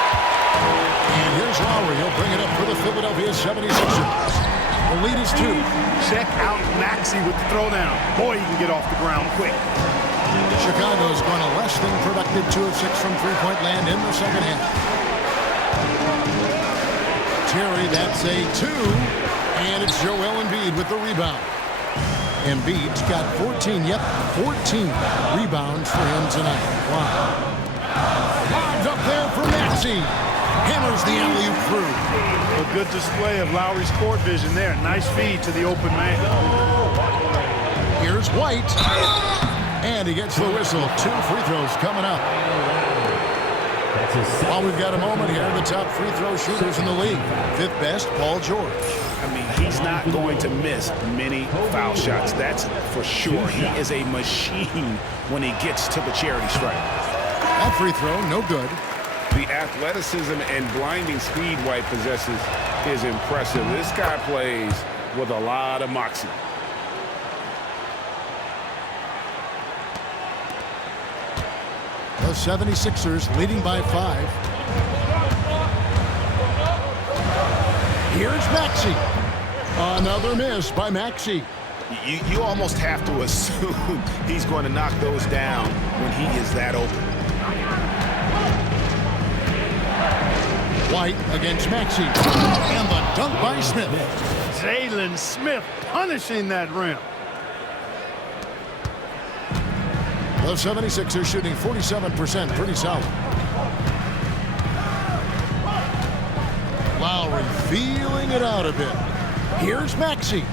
And here's Lowry. He'll bring it up for the Philadelphia 76ers. The lead is 2. Check out Maxey with the throwdown. Boy, he can get off the ground quick. Chicago's gone a less than productive 2 of 6 from three-point land in the second half. Terry, that's a 2. And it's Joel Embiid with the rebound. Embiid's got 14 rebounds for him tonight. Wow. Lobs up there for Maxey. Hammers the alley-oop through. A good display of Lowry's court vision there. Nice feed to the open man. Here's White. And he gets the whistle. 2 free throws coming up. While we've got a moment here, the top free throw shooters in the league. 5th best, Paul George. I mean, he's not going to miss many foul shots. That's for sure. He is a machine when he gets to the charity stripe. That free throw, no good. The athleticism and blinding speed White possesses is impressive. This guy plays with a lot of moxie. The 76ers leading by 5. Here's Maxey. Another miss by Maxey. You almost have to assume he's going to knock those down when he is that open. White against Maxey. And the dunk by Smith. Jalen Smith punishing that rim. The 76ers shooting 47%, pretty solid. Lowry feeling it out a bit. Here's Maxey.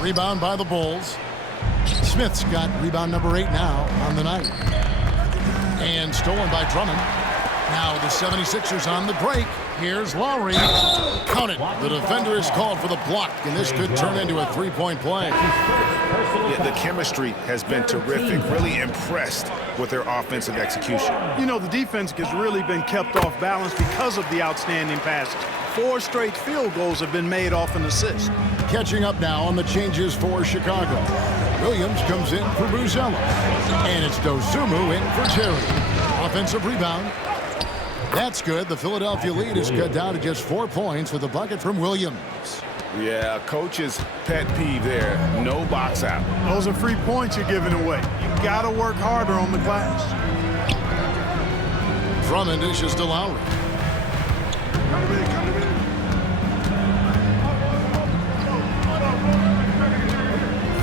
Rebound by the Bulls. Smith's got rebound number 8 now on the night. And stolen by Drummond. Now the 76ers on the break. Here's Lowry. Count it. The defender is called for the block, and this could turn into a 3-point play. Yeah, the chemistry has been terrific. Really impressed with their offensive execution. You know, the defense has really been kept off balance because of the outstanding passes. 4 straight field goals have been made off an assist. Catching up now on the changes for Chicago. Williams comes in for Buzelis. And it's Dosunmu in for Terry. Offensive rebound. That's good. The Philadelphia lead is cut down to just 4 points with a bucket from Williams. Yeah, coach's pet peeve there. No box out. Those are free points you're giving away. You got to work harder on the glass. Drummond dishes to Lowry.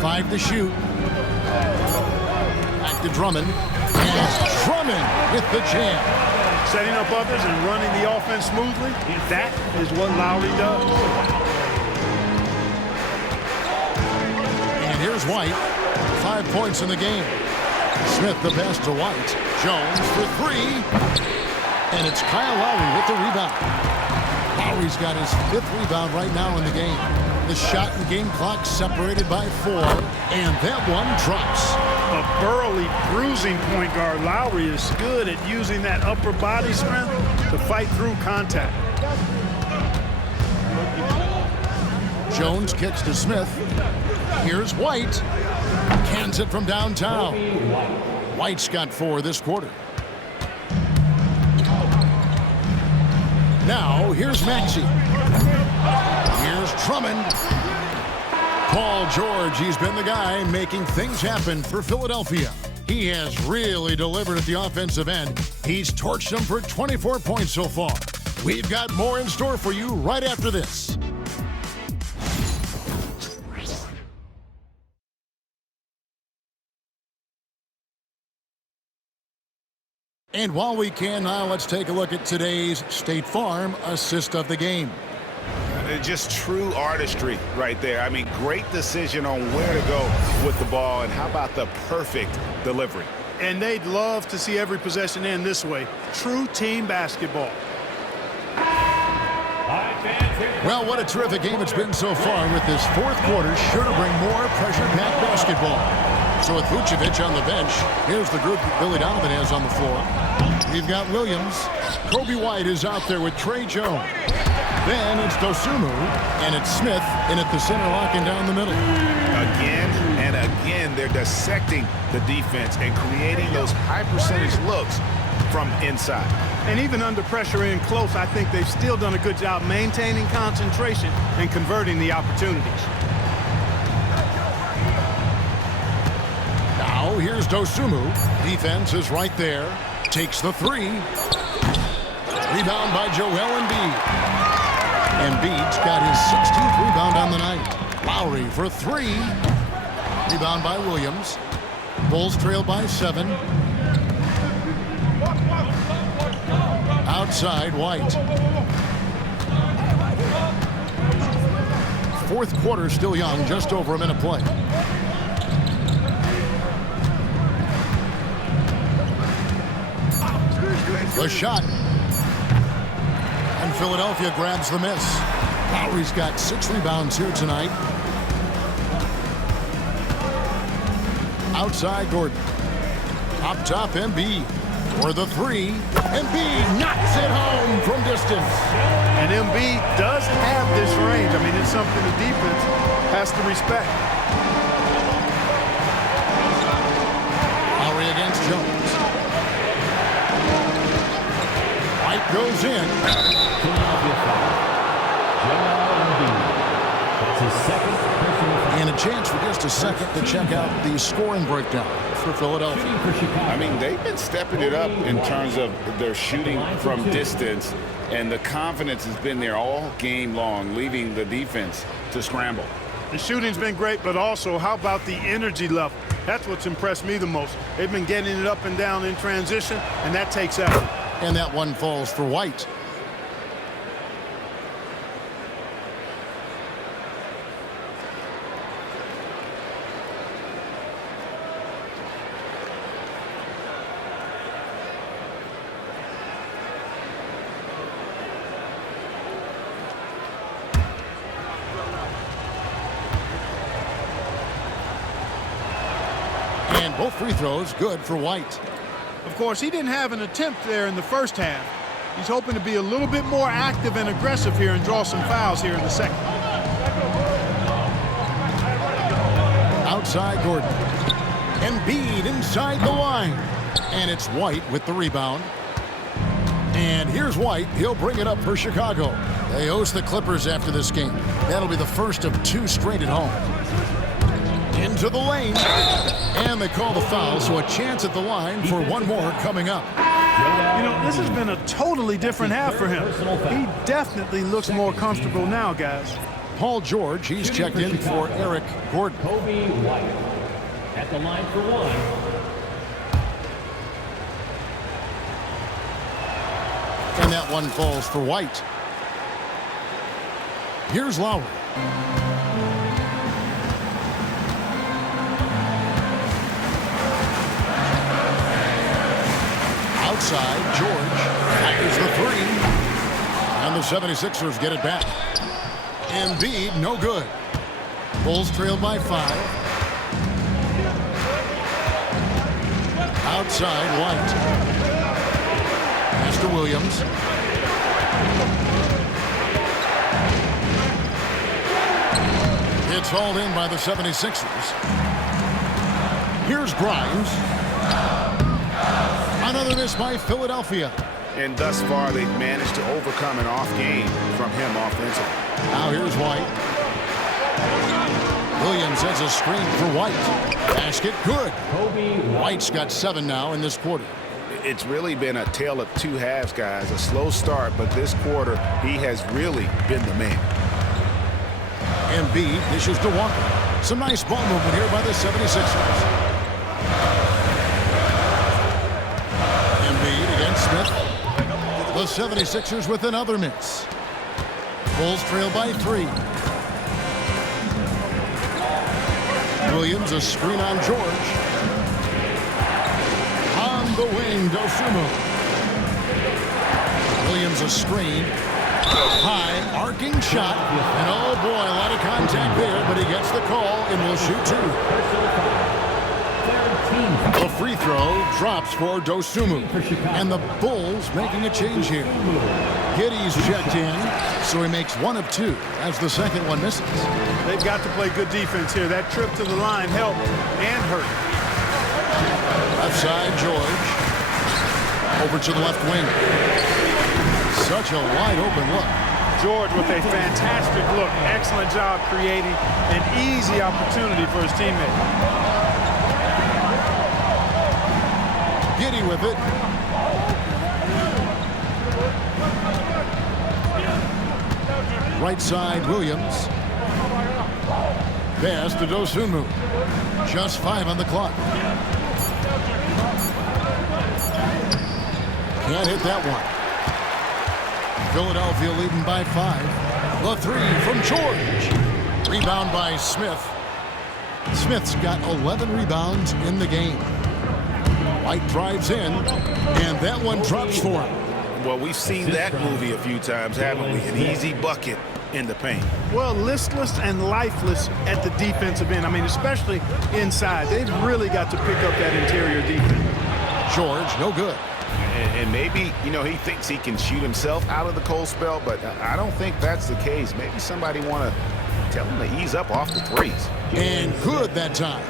5 to shoot. Back to Drummond. And Drummond with the jam. Setting up others and running the offense smoothly, that is what Lowry does. And here's White. 5 points in the game. Smith the pass to White. Jones for 3. And it's Kyle Lowry with the rebound. Lowry's got his 5th rebound right now in the game. The shot and game clock separated by 4. And that one drops. A burly, bruising point guard. Lowry is good at using that upper body strength to fight through contact. Jones kicks to Smith. Here's White. Cans it from downtown. White's got 4 this quarter. Now, here's Maxey. Here's Drummond. Paul George, he's been the guy making things happen for Philadelphia. He has really delivered at the offensive end. He's torched them for 24 points so far. We've got more in store for you right after this. And while we can now, let's take a look at today's State Farm assist of the game. Just true artistry right there. I mean, great decision on where to go with the ball, and how about the perfect delivery? And they'd love to see every possession end this way. True team basketball. Well, what a terrific game it's been so far, with this 4th quarter sure to bring more pressure-packed basketball. So with Vucevic on the bench, here's the group that Billy Donovan has on the floor. We've got Williams. Kobe White is out there with Trey Jones. Then it's Dosunmu, and it's Smith in at the center, locking down the middle. Again and again, they're dissecting the defense and creating those high-percentage looks from inside. And even under pressure in close, I think they've still done a good job maintaining concentration and converting the opportunities. Now here's Dosunmu. Defense is right there. Takes the 3. Rebound by Joel Embiid. Embiid's got his 16th rebound on the night. Lowry for 3. Rebound by Williams. Bulls trail by 7. Outside, White. 4th quarter still young, just over a minute play. The shot. And Philadelphia grabs the miss. Lowry's got 6 rebounds here tonight. Outside, Gordon. Up top, Embiid. For the 3. Embiid knocks it home from distance. And Embiid does have this range. I mean, it's something the defense has to respect. Lowry against Jones. White goes in. And a chance for just a second to check out the scoring breakdown for Philadelphia. I mean, they've been stepping it up in terms of their shooting from distance, and the confidence has been there all game long, leaving the defense to scramble. The shooting's been great, but also how about the energy level? That's what's impressed me the most. They've been getting it up and down in transition, and that takes effort. And that one falls for White. And both free throws good for White. Of course, he didn't have an attempt there in the first half. He's hoping to be a little bit more active and aggressive here and draw some fouls here in the second. side, Gordon. Embiid inside the line. And it's White with the rebound. And here's White. He'll bring it up for Chicago. They host the Clippers after this game. That'll be the first of 2 straight at home. Into the lane. And they call the foul, so a chance at the line for one more coming up. You know, this has been a totally different half for him. He definitely looks more comfortable now, guys. Paul George, he's checked in for Eric Gordon. Kobe White at the line for one. And that one falls for White. Here's Lowry. Outside, George fires the 3. And the 76ers get it back. Embiid, no good. Bulls trailed by 5. Outside, White. Master Williams. It's hauled in by the 76ers. Here's Grimes. Another miss by Philadelphia. And thus far, they've managed to overcome an off game from him offensively. Now here's White. Williams has a screen for White. Basket good. White's got 7 now in this quarter. It's really been a tale of 2 halves, guys. A slow start, but this quarter, he has really been the man. Embiid dishes to Walker. Some nice ball movement here by the 76ers. Embiid against Smith. The 76ers with another miss. Bulls trail by 3. Williams, a screen on George. On the wing, Dosunmu. Williams, a screen. High, arcing shot. And oh boy, a lot of contact there, but he gets the call and will shoot 2. The free throw drops for Dosunmu. And the Bulls making a change here. Giddey's checked in, so he makes 1 of 2 as the second one misses. They've got to play good defense here. That trip to the line helped and hurt. Left side, George. Over to the left wing. Such a wide open look. George with a fantastic look. Excellent job creating an easy opportunity for his teammate. Giddey with it. Right side, Williams. Pass to Dosunmu. Just 5 on the clock. Can't hit that one. Philadelphia leading by 5. The 3 from George. Rebound by Smith. Smith's got 11 rebounds in the game. White drives in, and that one drops for him. Well, we've seen that movie a few times, haven't we? An easy bucket in the paint. Well, listless and lifeless at the defensive end. I mean, especially inside. They've really got to pick up that interior defense. George, no good. And maybe, you know, he thinks he can shoot himself out of the cold spell, but I don't think that's the case. Maybe somebody want to tell him to ease up off the 3s. And good that time.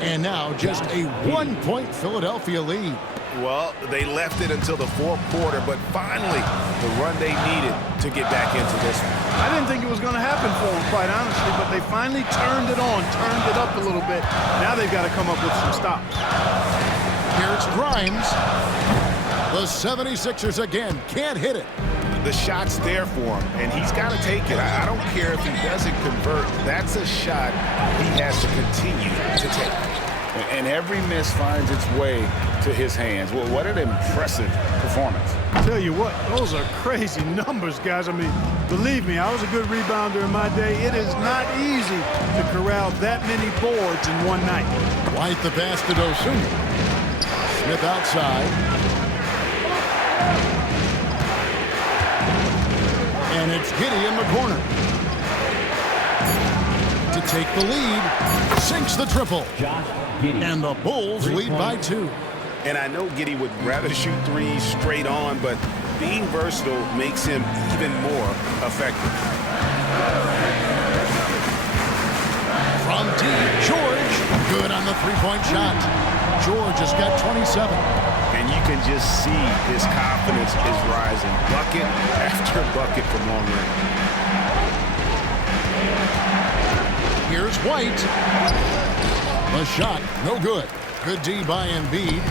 And now just a 1-point Philadelphia lead. Well, they left it until the 4th quarter, but finally the run they needed to get back into this one. I didn't think it was going to happen for them, quite honestly, but they finally turned it on, turned it up a little bit. Now they've got to come up with some stops. Here it's Grimes. The 76ers again can't hit it. The shot's there for him, and he's got to take it. I don't care if he doesn't convert. That's a shot he has to continue to take. And every miss finds its way to his hands. Well, what an impressive performance. I tell you what, those are crazy numbers, guys. I mean, believe me, I was a good rebounder in my day. It is not easy to corral that many boards in one night. White the pass to Dosunmu. Smith outside. And it's Giddey in the corner. To take the lead. Sinks the triple. And the Bulls lead by 2. And I know Giddey would rather shoot 3s straight on, but being versatile makes him even more effective. From deep. George, good on the three-point shot. George has got 27. And you can just see his confidence is rising. Bucket after bucket from long range. Here's White. The shot, no good. Good D by Embiid.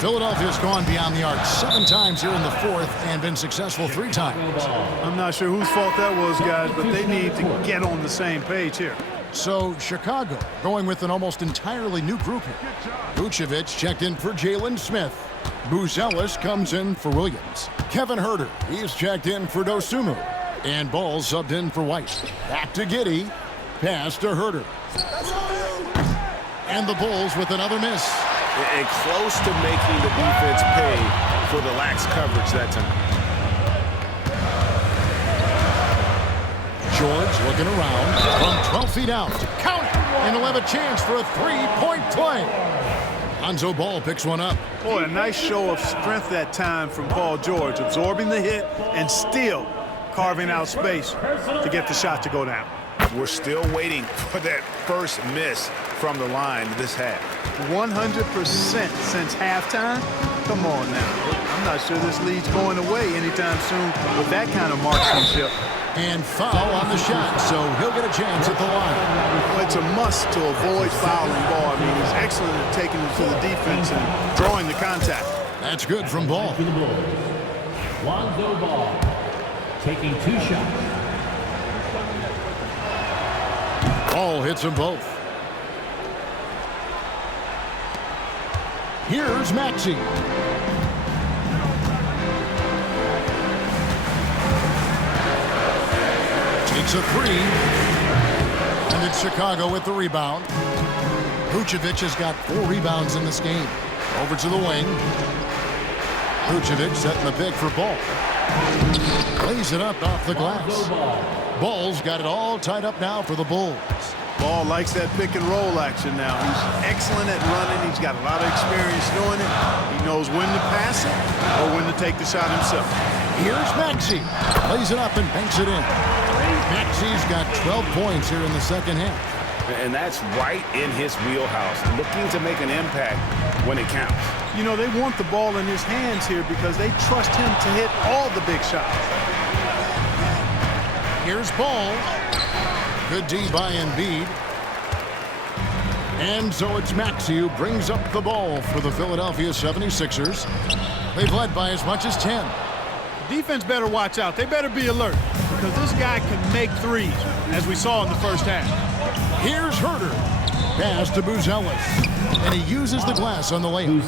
Philadelphia's gone beyond the arc 7 times here in the fourth and been successful 3 times. I'm not sure whose fault that was, guys, but they need to get on the same page here. So Chicago going with an almost entirely new group here. Vucevic checked in for Jalen Smith. Buzelis comes in for Williams. Kevin Huerter, he's checked in for Dosunmu. And Ball subbed in for White. Back to Giddey. Pass to Huerter. And the Bulls with another miss. And close to making the defense pay for the lax coverage that time. George looking around from 12 feet out. Count it! And he'll have a chance for a three-point play. Lonzo Ball picks one up. Boy, a nice show of strength that time from Paul George, absorbing the hit and still carving out space to get the shot to go down. We're still waiting for that first miss from the line this half. 100% since halftime? Come on now. I'm not sure this lead's going away anytime soon with that kind of marksmanship. And foul on the shot, so he'll get a chance at the line. Well, it's a must to avoid fouling Ball. I mean, he's excellent at taking it to the defense and drawing the contact. That's good from Ball. Lonzo Ball taking 2 shots. Ball hits them both. Here's Maxey. Takes a 3. And it's Chicago with the rebound. Vucevic has got 4 rebounds in this game. Over to the wing. Vucevic setting the pick for Ball. Lays it up off the glass. Ball's got it all tied up now for the Bulls. Ball likes that pick and roll action now. He's excellent at running. He's got a lot of experience doing it. He knows when to pass it or when to take the shot himself. Here's Maxey. Lays it up and banks it in. Maxey's got 12 points here in the second half. And that's right in his wheelhouse, looking to make an impact when it counts. You know, they want the ball in his hands here because they trust him to hit all the big shots. Here's Ball. Good D by Embiid. And so it's Maxey who brings up the ball for the Philadelphia 76ers. They've led by as much as 10. Defense better watch out. They better be alert because this guy can make threes, as we saw in the first half. Here's Huerter. Pass to Buzelis. And he uses the glass on the layup.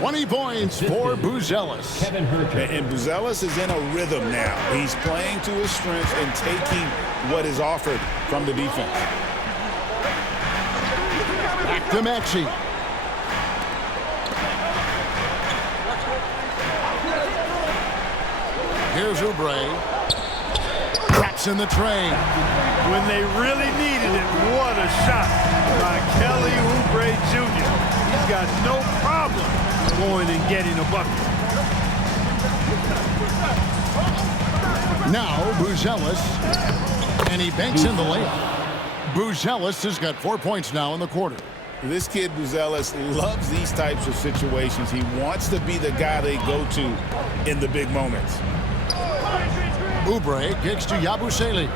20 points for Buzelis. Kevin Huerter. And Buzelis is in a rhythm now. He's playing to his strengths and taking what is offered from the defense. Back to Maxey. Here's Oubre. Traps in the tray. When they really needed it, what a shot by Kelly Oubre Jr. He's got no problem going and getting a bucket. Now Buzelis, and he banks in the layup. Buzelis has got 4 points now in the quarter. This kid Buzelis loves these types of situations. He wants to be the guy they go to in the big moments. Oubre kicks to Yabusele.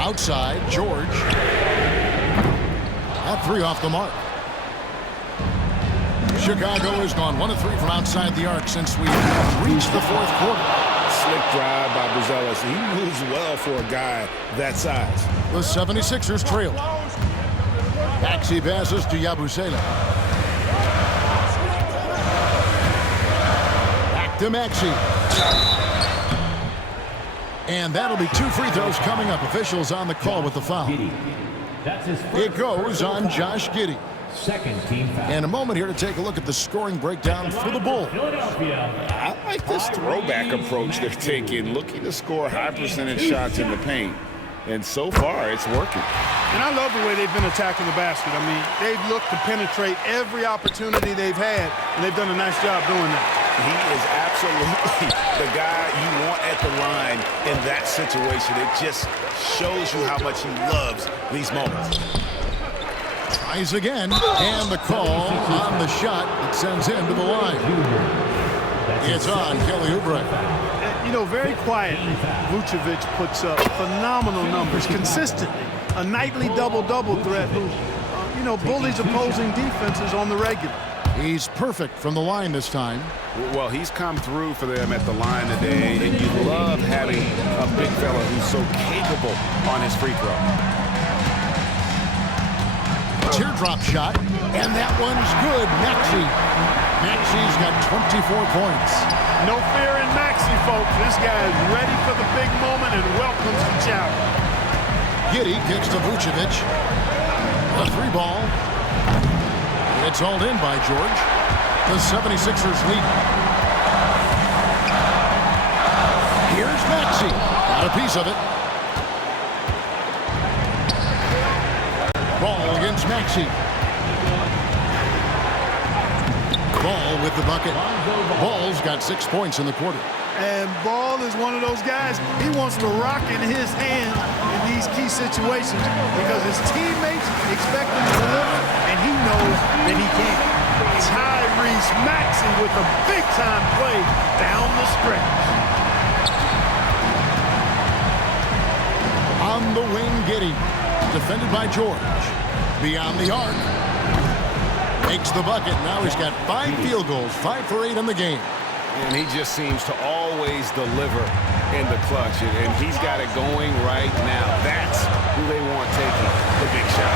Outside, George. That 3 off the mark. Chicago has gone 1 of 3 from outside the arc since we reached the fourth quarter. Slick drive by Buzelis. He moves well for a guy that size. The 76ers trail. Maxey passes to Yabusele. Back to Maxey. And that'll be 2 free throws coming up. Officials on the call with the foul. It goes on Josh Giddey. Second team foul. And a moment here to take a look at the scoring breakdown for the Bulls. I like this throwback approach they're taking, looking to score high percentage shots in the paint. And so far, it's working. And I love the way they've been attacking the basket. I mean, they've looked to penetrate every opportunity they've had, and they've done a nice job doing that. He is absolutely the guy you want at the line in that situation. It just shows you how much he loves these moments. Tries again, and the call on the shot that sends him to the line. It's on Kelly Oubre. You know, very quietly, Vucevic puts up phenomenal numbers consistently. A nightly double-double threat who, you know, bullies opposing defenses on the regular. He's perfect from the line this time. Well, he's come through for them at the line today, and you love having a big fella who's so capable on his free throw. Teardrop shot, and that one's good. Maxi's got 24 points. No fear in Maxey, folks. This guy is ready for the big moment and welcomes the challenge. Giddey kicks to Vucevic. A three ball. It's hauled in by George. The 76ers lead. Here's Maxey. Got a piece of it. Ball against Maxey. Ball with the bucket. Ball's got 6 points in the quarter. And Ball is one of those guys, he wants the rock in his hand in these key situations because his teammates expect him to deliver, and he knows that he can. Tyrese Maxey with a big-time play down the stretch. On the wing, Giddey. Defended by George. Beyond the arc. Makes the bucket. Now he's got 5 field goals, 5 for 8 in the game. And he just seems to always deliver in the clutch, and he's got it going right now. That's who they want taking the big shot.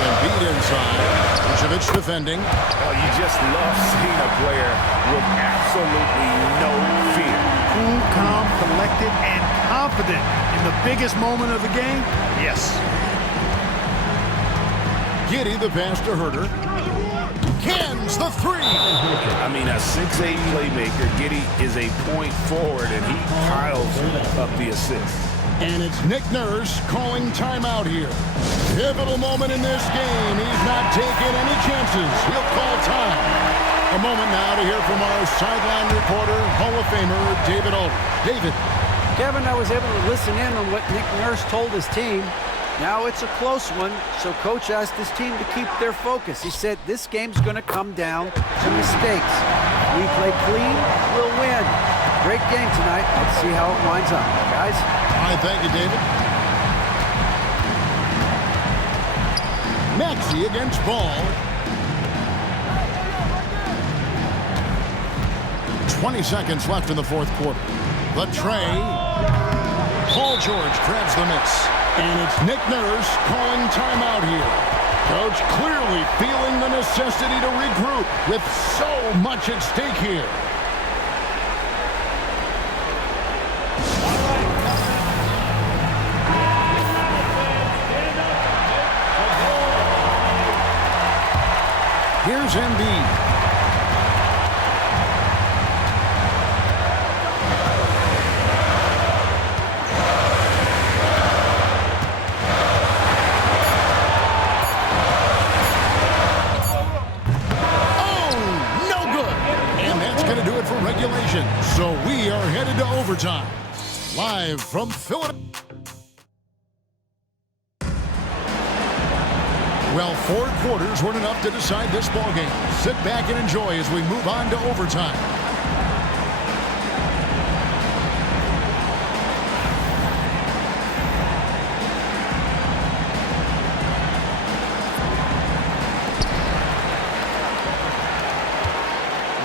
Embiid inside. Vucevic defending. Oh, you just love seeing a player with absolutely no fear. Cool, calm, collected, and confident in the biggest moment of the game? Yes. Giddey the pass to Huerter. Cans the three. I mean, a 6'8 playmaker. Giddey is a point forward, and he piles up the assist. And it's Nick Nurse calling timeout here. Pivotal moment in this game. He's not taking any chances. He'll call time. A moment now to hear from our sideline reporter, Hall of Famer David Aldridge. David. Kevin, I was able to listen in on what Nick Nurse told his team. Now it's a close one, so Coach asked his team to keep their focus. He said this game's going to come down to mistakes. We play clean, we'll win. Great game tonight. Let's see how it winds up, guys. All right, thank you, David. Maxey against Ball. 20 seconds left in the fourth quarter. The tray. Paul George grabs the miss. And it's Nick Nurse calling timeout here. Coach clearly feeling the necessity to regroup with so much at stake here. Here's Embiid. So we are headed to overtime. Live from Philadelphia. Well, 4 quarters weren't enough to decide this ballgame. Sit back and enjoy as we move on to overtime.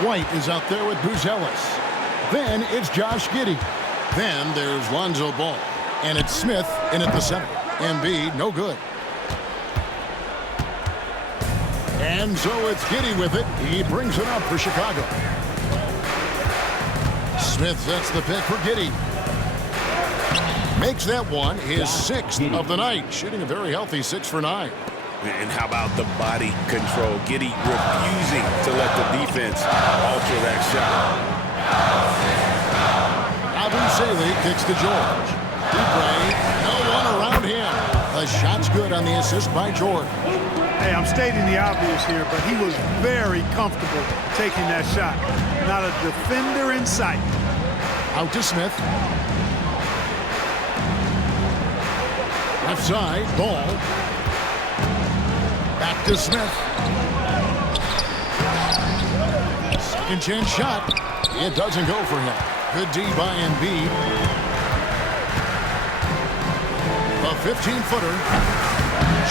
White is out there with Buzelis. Then it's Josh Giddey. Then there's Lonzo Ball. And it's Smith in at the center. Embiid, no good. And so it's Giddey with it. He brings it up for Chicago. Smith sets the pick for Giddey. Makes that one his 6th of the night. Shooting a very healthy 6 for 9. And how about the body control? Giddey refusing to let the defense alter that shot. Buzelis kicks to George. Oubre, no one around him. A The shot's good on the assist by George. Hey, I'm stating the obvious here, but he was very comfortable taking that shot. Not a defender in sight. Out to Smith. Left side, Ball. Back to Smith. Second chance shot. It doesn't go for him. Good D by Embiid. A 15-footer.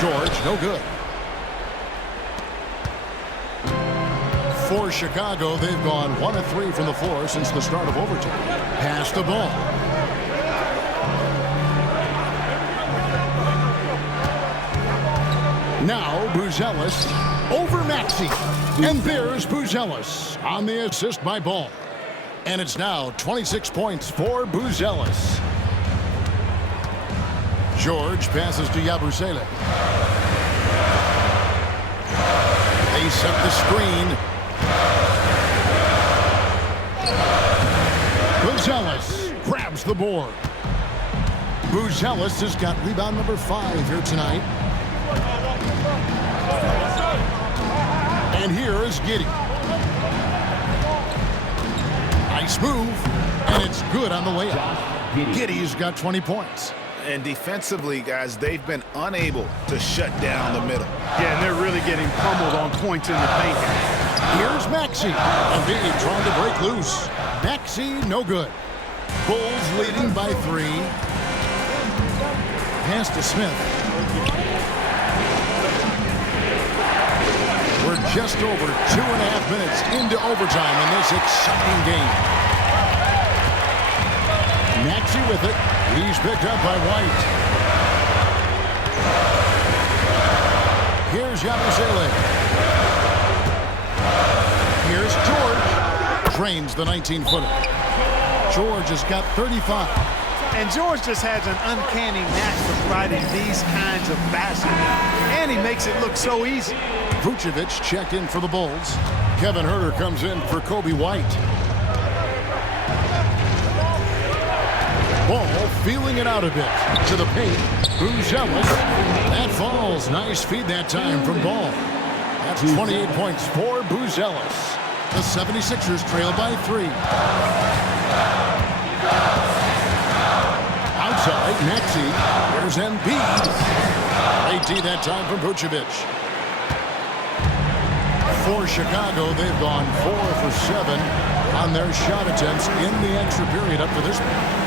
George, no good. For Chicago, they've gone 1 of 3 from the floor since the start of overtime. Pass the ball. Now Buzelis over Maxey. And there's Buzelis on the assist by Ball. And it's now 26 points for Buzelis. George passes to Buzelis. They set the screen. Buzelis grabs the board. Buzelis has got rebound number 5 here tonight. And here is Giddey. Nice move, and it's good on the way up. Giddey's got 20 points. And defensively, guys, they've been unable to shut down the middle. Yeah, and they're really getting pummeled on points in the paint. Here's Maxey. Embiid trying to break loose. Maxey, no good. Bulls leading by 3. Pass to Smith. We're just over 2.5 minutes into overtime in this exciting game. Maxey with it. He's picked up by White. Here's Buzelis. Here's George. Drains the 19-footer. George has got 35. And George just has an uncanny knack for providing these kinds of baskets. And he makes it look so easy. Vucevic checked in for the Bulls. Kevin Huerter comes in for Kobe White. Ball feeling it out a bit. To the paint. Buzelis. That falls. Nice feed that time from Ball. That's 28 points for Buzelis. The 76ers trail by 3. Outside, Maxey. There's Embiid. Great D that time from Vucevic. For Chicago, they've gone 4 for 7 on their shot attempts in the extra period up to this point.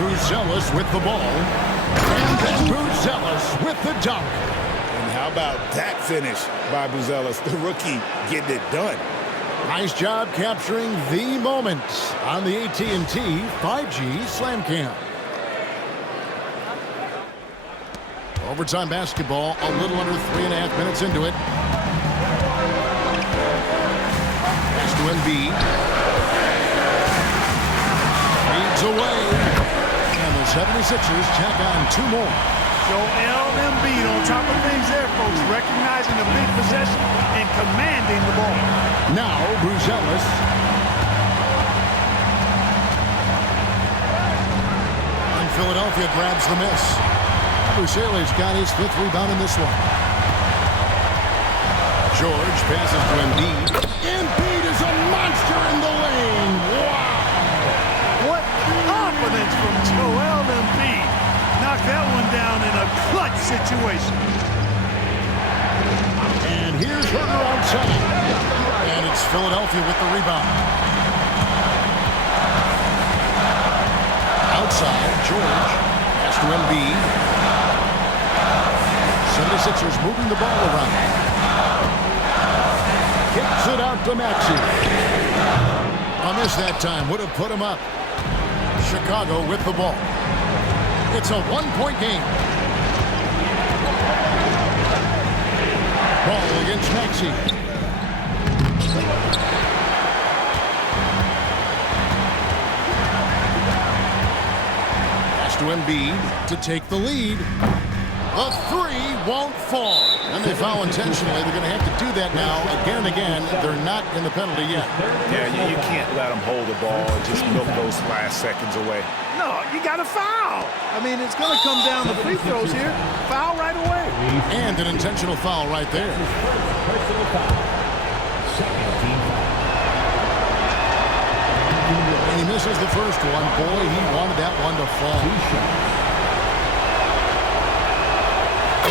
Buzelis with the ball. And then Buzelis with the dunk. And how about that finish by Buzelis, the rookie, getting it done. Nice job capturing the moment on the AT&T 5G Slam Cam. Overtime basketball, a little under 3.5 minutes into it. Pass to Embiid. Feeds away. And the 76ers tack on 2 more. Joel Embiid on top of things there, folks. Recognizing the big possession and commanding the ball. Now, Buzelis. And Philadelphia grabs the miss. Buzelis got his 5th rebound in this one. George passes to Embiid. Embiid is a monster in the lane. Wow! What confidence from Joel Embiid. Knocked that one down in a clutch situation. And here's Huerter outside. And it's Philadelphia with the rebound. Outside, George. Pass to Embiid. 76ers moving the ball around. Kicks it out to Maxey. A miss that time would have put him up. Chicago with the ball. It's a 1-point game. Ball against Maxey. Pass to Embiid to take the lead. A 3 won't fall. And they foul intentionally. They're going to have to do that now again and again. They're not in the penalty yet. Yeah, you can't let them hold the ball and just milk those last seconds away. No, you got to foul. I mean, it's going to come down to free throws here. Foul right away. And an intentional foul right there. Personal foul. Second team foul. And he misses the first one. Boy, he wanted that one to fall.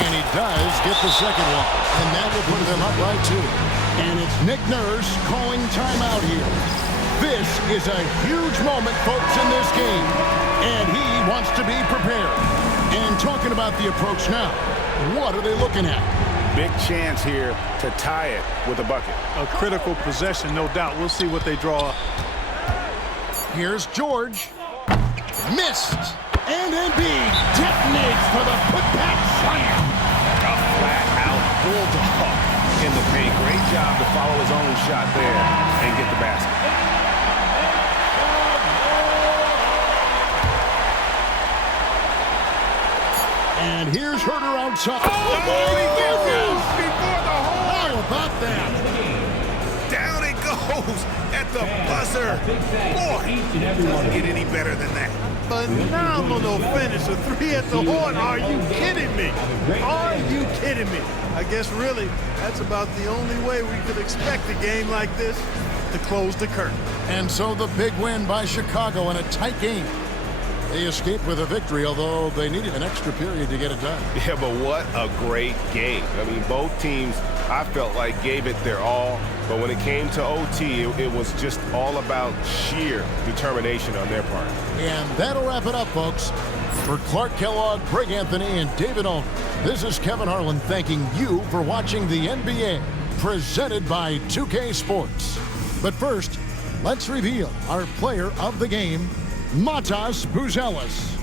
And he does get the second one. And that will put them up right two. And it's Nick Nurse calling timeout here. This is a huge moment, folks, in this game. And he wants to be prepared. And talking about the approach now, what are they looking at? Big chance here to tie it with a bucket. A critical possession, no doubt. We'll see what they draw up. Here's George. Missed. And Embiid detonates for the putback slam. A flat-out bulldog in the paint. Great job to follow his own shot there and get the basket. And here's Huerter outside. Oh, boy, he gets it before the hole. How about that? Down it goes at the buzzer. Boy, doesn't get any better than that. Phenomenal finish. A three at the horn. Are you kidding me? Are you kidding me? I guess really that's about the only way we could expect a game like this to close the curtain. And so the big win by Chicago in a tight game. They escaped with a victory, although they needed an extra period to get it done. Yeah, but what a great game. I mean, both teams, I felt like, gave it their all. But when it came to OT, it was just all about sheer determination on their part. And that'll wrap it up, folks. For Clark Kellogg, Greg Anthony, and David Owen, this is Kevin Harlan thanking you for watching the NBA, presented by 2K Sports. But first, let's reveal our player of the game, Matas Buzelis.